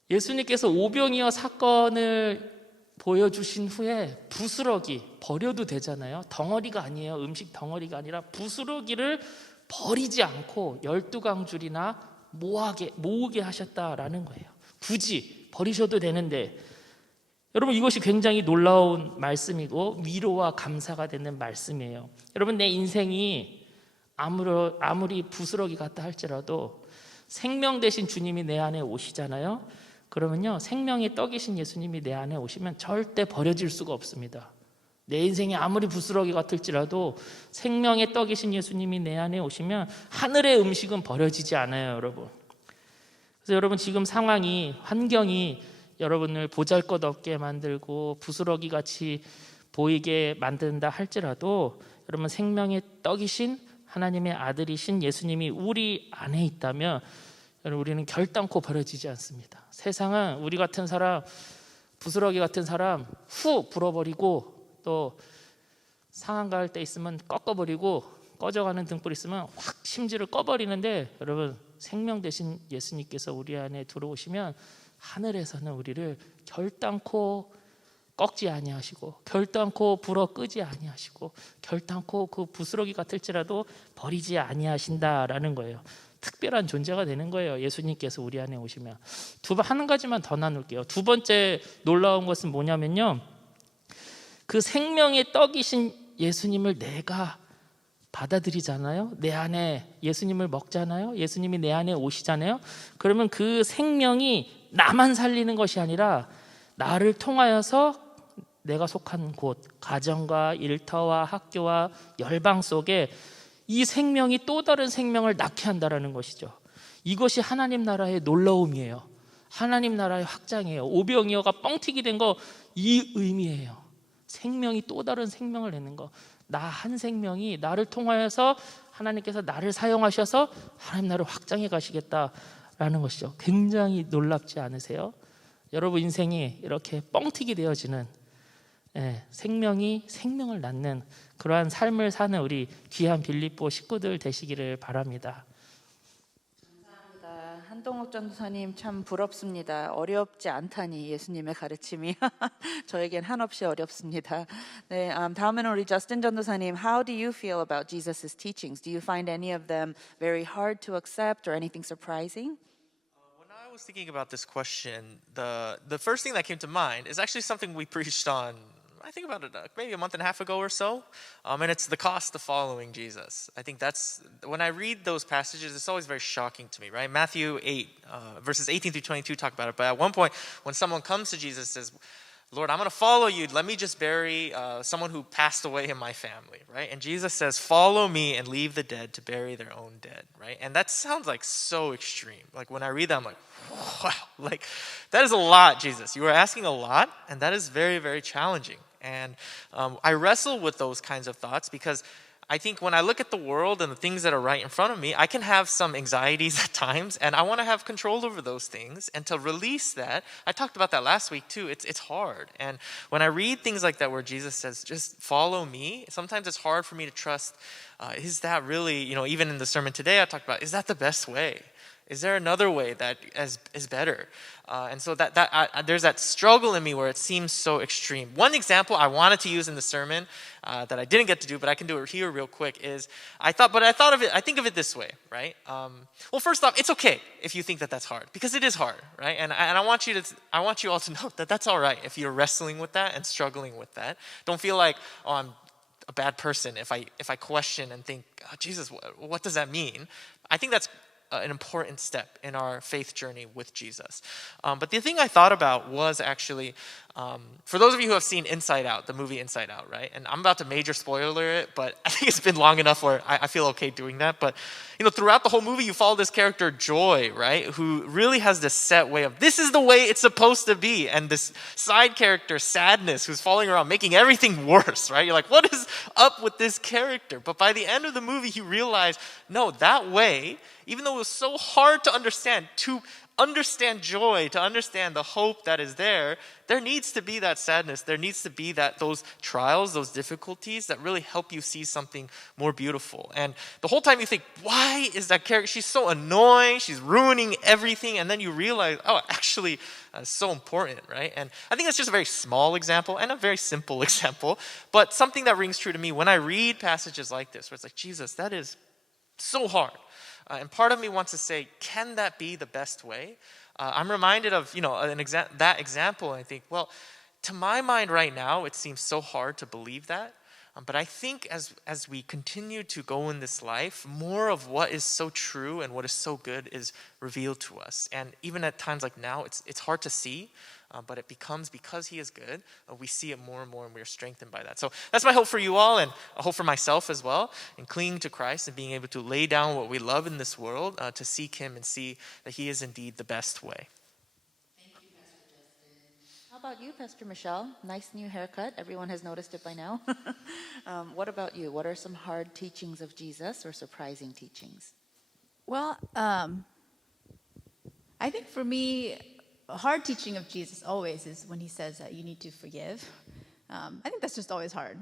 예수님께서 오병이어 사건을 보여주신 후에 부스러기 버려도 되잖아요. 덩어리가 아니에요. 음식 덩어리가 아니라 부스러기를 버리지 않고 12강줄이나 모으게 하셨다라는 거예요. 굳이 버리셔도 되는데 여러분 이것이 굉장히 놀라운 말씀이고 위로와 감사가 되는 말씀이에요. 여러분 내 인생이 아무리 부스러기 같다 할지라도 생명 되신 주님이 내 안에 오시잖아요. 그러면요 생명의 떡이신 예수님이 내 안에 오시면 절대 버려질 수가 없습니다. 내 인생이 아무리 부스러기 같을지라도 생명의 떡이신 예수님이 내 안에 오시면 하늘의 음식은 버려지지 않아요, 여러분. 그래서 여러분 지금 상황이, 환경이 여러분을 보잘것없게 만들고 부스러기 같이 보이게 만든다 할지라도 여러분 생명의 떡이신 하나님의 아들이신 예수님이 우리 안에 있다면 여러분 우리는 결단코 버려지지 않습니다. 세상은 우리 같은 사람, 부스러기 같은 사람 후 불어버리고 또 상한 가할 때 있으면 꺾어버리고 꺼져가는 등불 있으면 확 심지를 꺼버리는데 여러분 생명 되신 예수님께서 우리 안에 들어오시면 하늘에서는 우리를 결단코 꺾지 아니하시고 결단코 불어 끄지 아니하시고 결단코 그 부스러기 같을지라도 버리지 아니하신다라는 거예요. 특별한 존재가 되는 거예요. 예수님께서 우리 안에 오시면. 한 가지만 더 나눌게요. 두 번째 놀라운 것은 뭐냐면요, 그 생명의 떡이신 예수님을 내가 받아들이잖아요. 내 안에 예수님을 먹잖아요. 예수님이 내 안에 오시잖아요. 그러면 그 생명이 나만 살리는 것이 아니라 나를 통하여서 내가 속한 곳, 가정과 일터와 학교와 열방 속에 이 생명이 또 다른 생명을 낳게 한다라는 것이죠. 이것이 하나님 나라의 놀라움이에요. 하나님 나라의 확장이에요. 오병이어가 뻥튀기 된 거 이 의미예요. 생명이 또 다른 생명을 내는 거. 나 한 생명이 나를 통하여서 하나님께서 나를 사용하셔서 하나님 나라를 확장해 가시겠다라는 것이죠. 굉장히 놀랍지 않으세요? 여러분 인생이 이렇게 뻥튀기 되어지는 생명이 생명을 낳는 그러한 삶을 사는 우리 귀한 빌립보 식구들 되시기를 바랍니다. 감사합니다. 한동욱 전도사님 참 부럽습니다. 어렵지 않다니 예수님의 가르침이 저에겐 한없이 어렵습니다. 네, 다음에는 우리 저스틴 전도사님, How do you feel about Jesus' teachings? Do you find any of them very hard to accept or anything surprising? When I was thinking about this question, the first thing that came to mind is actually something we preached on I think about it maybe a month and a half ago or so, and it's the cost of following Jesus. I think that's, when I read those passages, it's always very shocking to me, right? Matthew 8, verses 18 through 22 talk about it, but at one point, when someone comes to Jesus and says, Lord, I'm going to follow you. Let me just bury someone who passed away in my family, right? And Jesus says, follow me and leave the dead to bury their own dead, right? And that sounds like so extreme. Like when I read that, I'm like, wow, like that is a lot, Jesus. You are asking a lot, and that is very, very challenging. And I wrestle with those kinds of thoughts because I think when I look at the world and the things that are right in front of me, I can have some anxieties at times, and I want to have control over those things. And to release that, I talked about that last week too, it's hard. And when I read things like that where Jesus says, just follow me, sometimes it's hard for me to trust, is that really, even in the sermon today I talked about, is that the best way? Is there another way that is better? And so there's that struggle in me where it seems so extreme. One example I wanted to use in the sermon that I didn't get to do, but I can do it here real quick, is I think of it this way, right? Well, first off, it's okay if you think that that's hard, because it is hard, right? And I want you all to know that that's all right if you're wrestling with that and struggling with that. Don't feel like, oh, I'm a bad person if I question and think, oh, Jesus, what does that mean? I think that's an important step in our faith journey with Jesus. But the thing I thought about was actually, for those of you who have seen Inside Out, the movie Inside Out, right? And I'm about to major spoiler it, but I think it's been long enough where I feel okay doing that. But throughout the whole movie, you follow this character, Joy, right? Who really has this set way of, this is the way it's supposed to be. And this side character, Sadness, who's following around, making everything worse, right? You're like, what is up with this character? But by the end of the movie, you realize, no, that way, even though it was so hard to understand joy, to understand the hope that is there needs to be that sadness. There needs to be those trials, those difficulties that really help you see something more beautiful. And the whole time you think, why is that character? She's so annoying. She's ruining everything. And then you realize, oh, actually, it's so important, right? And I think that's just a very small example and a very simple example, but something that rings true to me when I read passages like this, where it's like, Jesus, that is so hard. And part of me wants to say, can that be the best way? I'm reminded of, that example, and I think, well, to my mind right now, it seems so hard to believe that. But I think as we continue to go in this life, more of what is so true and what is so good is revealed to us. And even at times like now, it's hard to see, but it becomes, because he is good, we see it more and more, and we are strengthened by that. So that's my hope for you all, and a hope for myself as well, in clinging to Christ and being able to lay down what we love in this world, to seek him and see that he is indeed the best way. Thank you, Pastor Justin. How about you, Pastor Michelle? Nice new haircut. Everyone has noticed it by now. What about you? What are some hard teachings of Jesus or surprising teachings? Well, I think for me, a hard teaching of Jesus always is when he says that you need to forgive. I think that's just always hard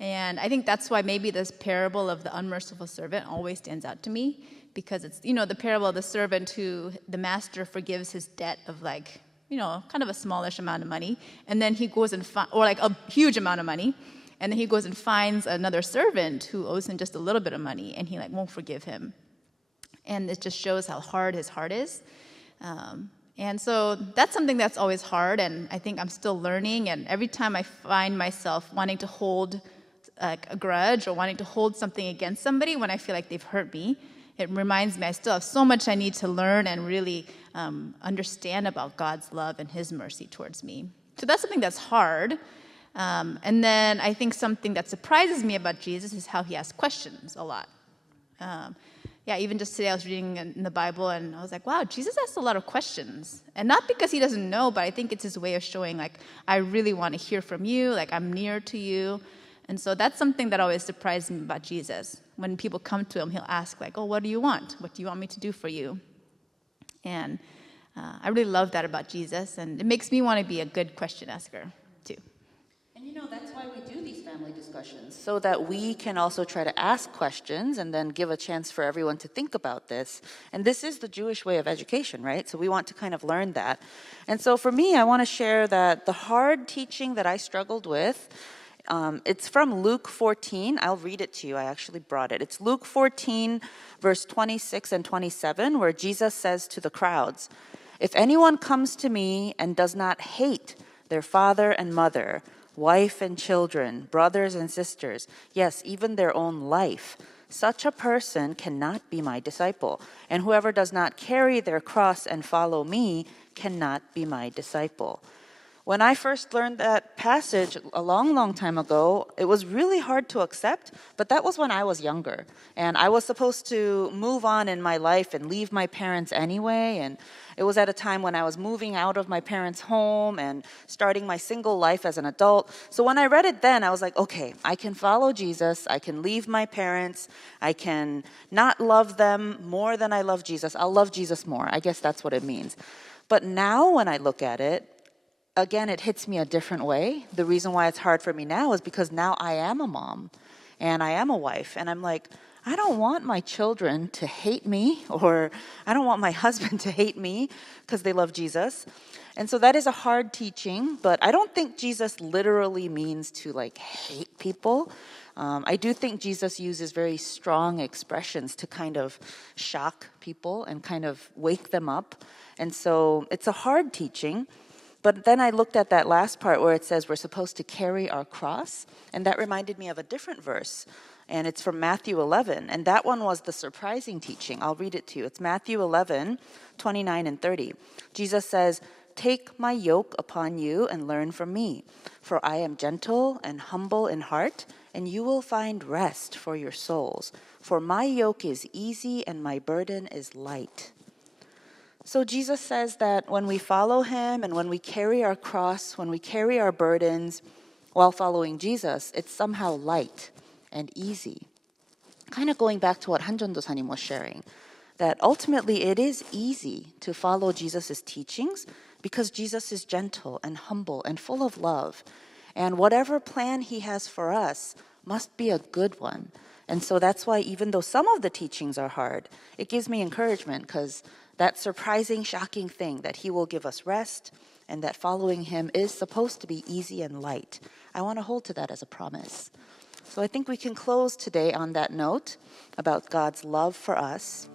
and I think that's why maybe this parable of the unmerciful servant always stands out to me, because it's, the parable of the servant who the master forgives his debt of kind of a smallish amount of money, and then he goes and or like a huge amount of money, and then he goes and finds another servant who owes him just a little bit of money, and he won't forgive him. And it just shows how hard his heart is. And so that's something that's always hard, and I think I'm still learning, and every time I find myself wanting to hold a grudge or wanting to hold something against somebody when I feel like they've hurt me, it reminds me I still have so much I need to learn and really understand about God's love and his mercy towards me. So that's something that's hard. And then I think something that surprises me about Jesus is how he asks questions a lot. Even just today I was reading in the Bible and I was like, wow, Jesus asks a lot of questions. And not because he doesn't know, but I think it's his way of showing I really want to hear from you, I'm near to you. And so that's something that always surprised me about Jesus. When people come to him, he'll ask oh, what do you want? What do you want me to do for you? And I really love that about Jesus, and it makes me want to be a good question asker too. And that's why we do these family discussions, so that we can also try to ask questions and then give a chance for everyone to think about this. And this is the Jewish way of education, right? So we want to kind of learn that. And so for me, I want to share that the hard teaching that I struggled with, it's from Luke 14. I'll read it to you. I actually brought it. It's Luke 14, verse 26 and 27, where Jesus says to the crowds, "If anyone comes to me and does not hate their father and mother, wife and children, brothers and sisters, yes, even their own life, such a person cannot be my disciple. And whoever does not carry their cross and follow me cannot be my disciple. When I first learned that passage a long time ago, it was really hard to accept, but that was when I was younger. And I was supposed to move on in my life and leave my parents anyway. And it was at a time when I was moving out of my parents' home and starting my single life as an adult. So when I read it then, I was like, okay, I can follow Jesus. I can leave my parents. I can not love them more than I love Jesus. I'll love Jesus more. I guess that's what it means. But now when I look at it, again, it hits me a different way. The reason why it's hard for me now is because now I am a mom and I am a wife. And I'm like, I don't want my children to hate me, or I don't want my husband to hate me because they love Jesus. And so that is a hard teaching, but I don't think Jesus literally means to like hate people. I do think Jesus uses very strong expressions to kind of shock people and kind of wake them up. And so it's a hard teaching. But then I looked at that last part where it says we're supposed to carry our cross, and that reminded me of a different verse, and it's from Matthew 11, and that one was the surprising teaching. I'll read it to you. It's Matthew 11, 29 and 30. Jesus says, "Take my yoke upon you and learn from me, for I am gentle and humble in heart, and you will find rest for your souls. For my yoke is easy and my burden is light." So Jesus says that when we follow him and when we carry our cross, when we carry our burdens while following Jesus, it's somehow light and easy. Kind of going back to what Hanjeon Dosanim was sharing, that ultimately it is easy to follow Jesus' teachings because Jesus is gentle and humble and full of love. And whatever plan he has for us must be a good one. And so that's why even though some of the teachings are hard, it gives me encouragement because that surprising, shocking thing that he will give us rest and that following him is supposed to be easy and light. I want to hold to that as a promise. So I think we can close today on that note about God's love for us.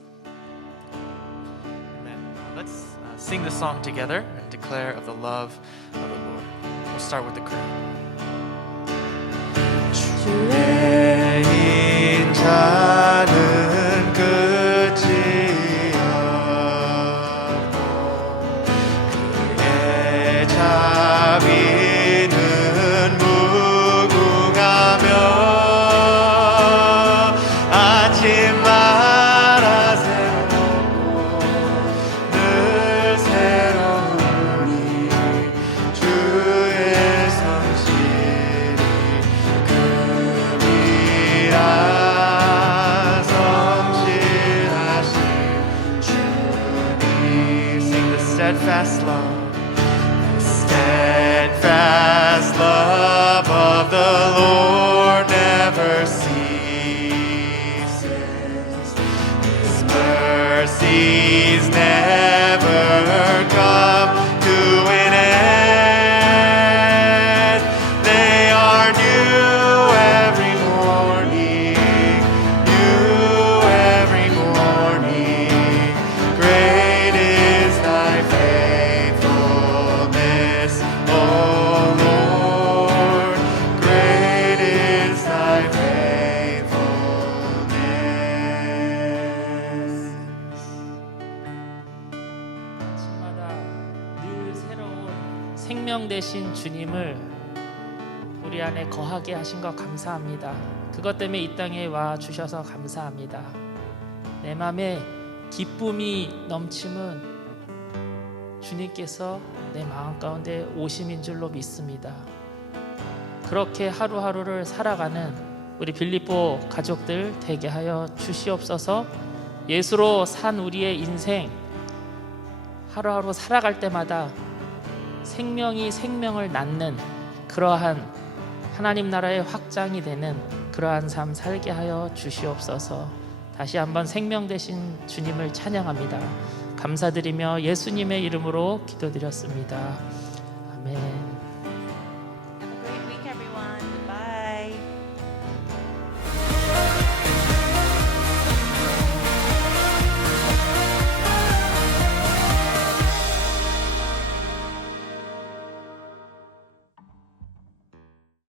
Amen. Let's sing the song together and declare of the love of the Lord. We'll start with the crew. 주의 인자는 끝이 자비는 무궁하며 아침마다 새롭고 늘 새로우니 주의 성실이 금이라 성실하신 주님. Sing the steadfast love. Steadfast love of the Lord never ceases. His mercies never come to an end. They are new every morning, new every morning. Great is thy faithfulness, O Lord, great is thy faithfulness. 아침마다 늘 새로운 생명 되신 주님을 우리 안에 거하게 하신 것 감사합니다. 그것 때문에 이 땅에 와 주셔서 감사합니다. 내 마음에 기쁨이 넘침은 주님께서 내 마음 가운데 오심인 줄로 믿습니다. 그렇게 하루하루를 살아가는 우리 빌립보 가족들 되게 하여 주시옵소서. 예수로 산 우리의 인생 하루하루 살아갈 때마다 생명이 생명을 낳는 그러한 하나님 나라의 확장이 되는 그러한 삶 살게 하여 주시옵소서. 다시 한번 생명 되신 주님을 찬양합니다. 감사드리며 예수님의 이름으로 기도드렸습니다.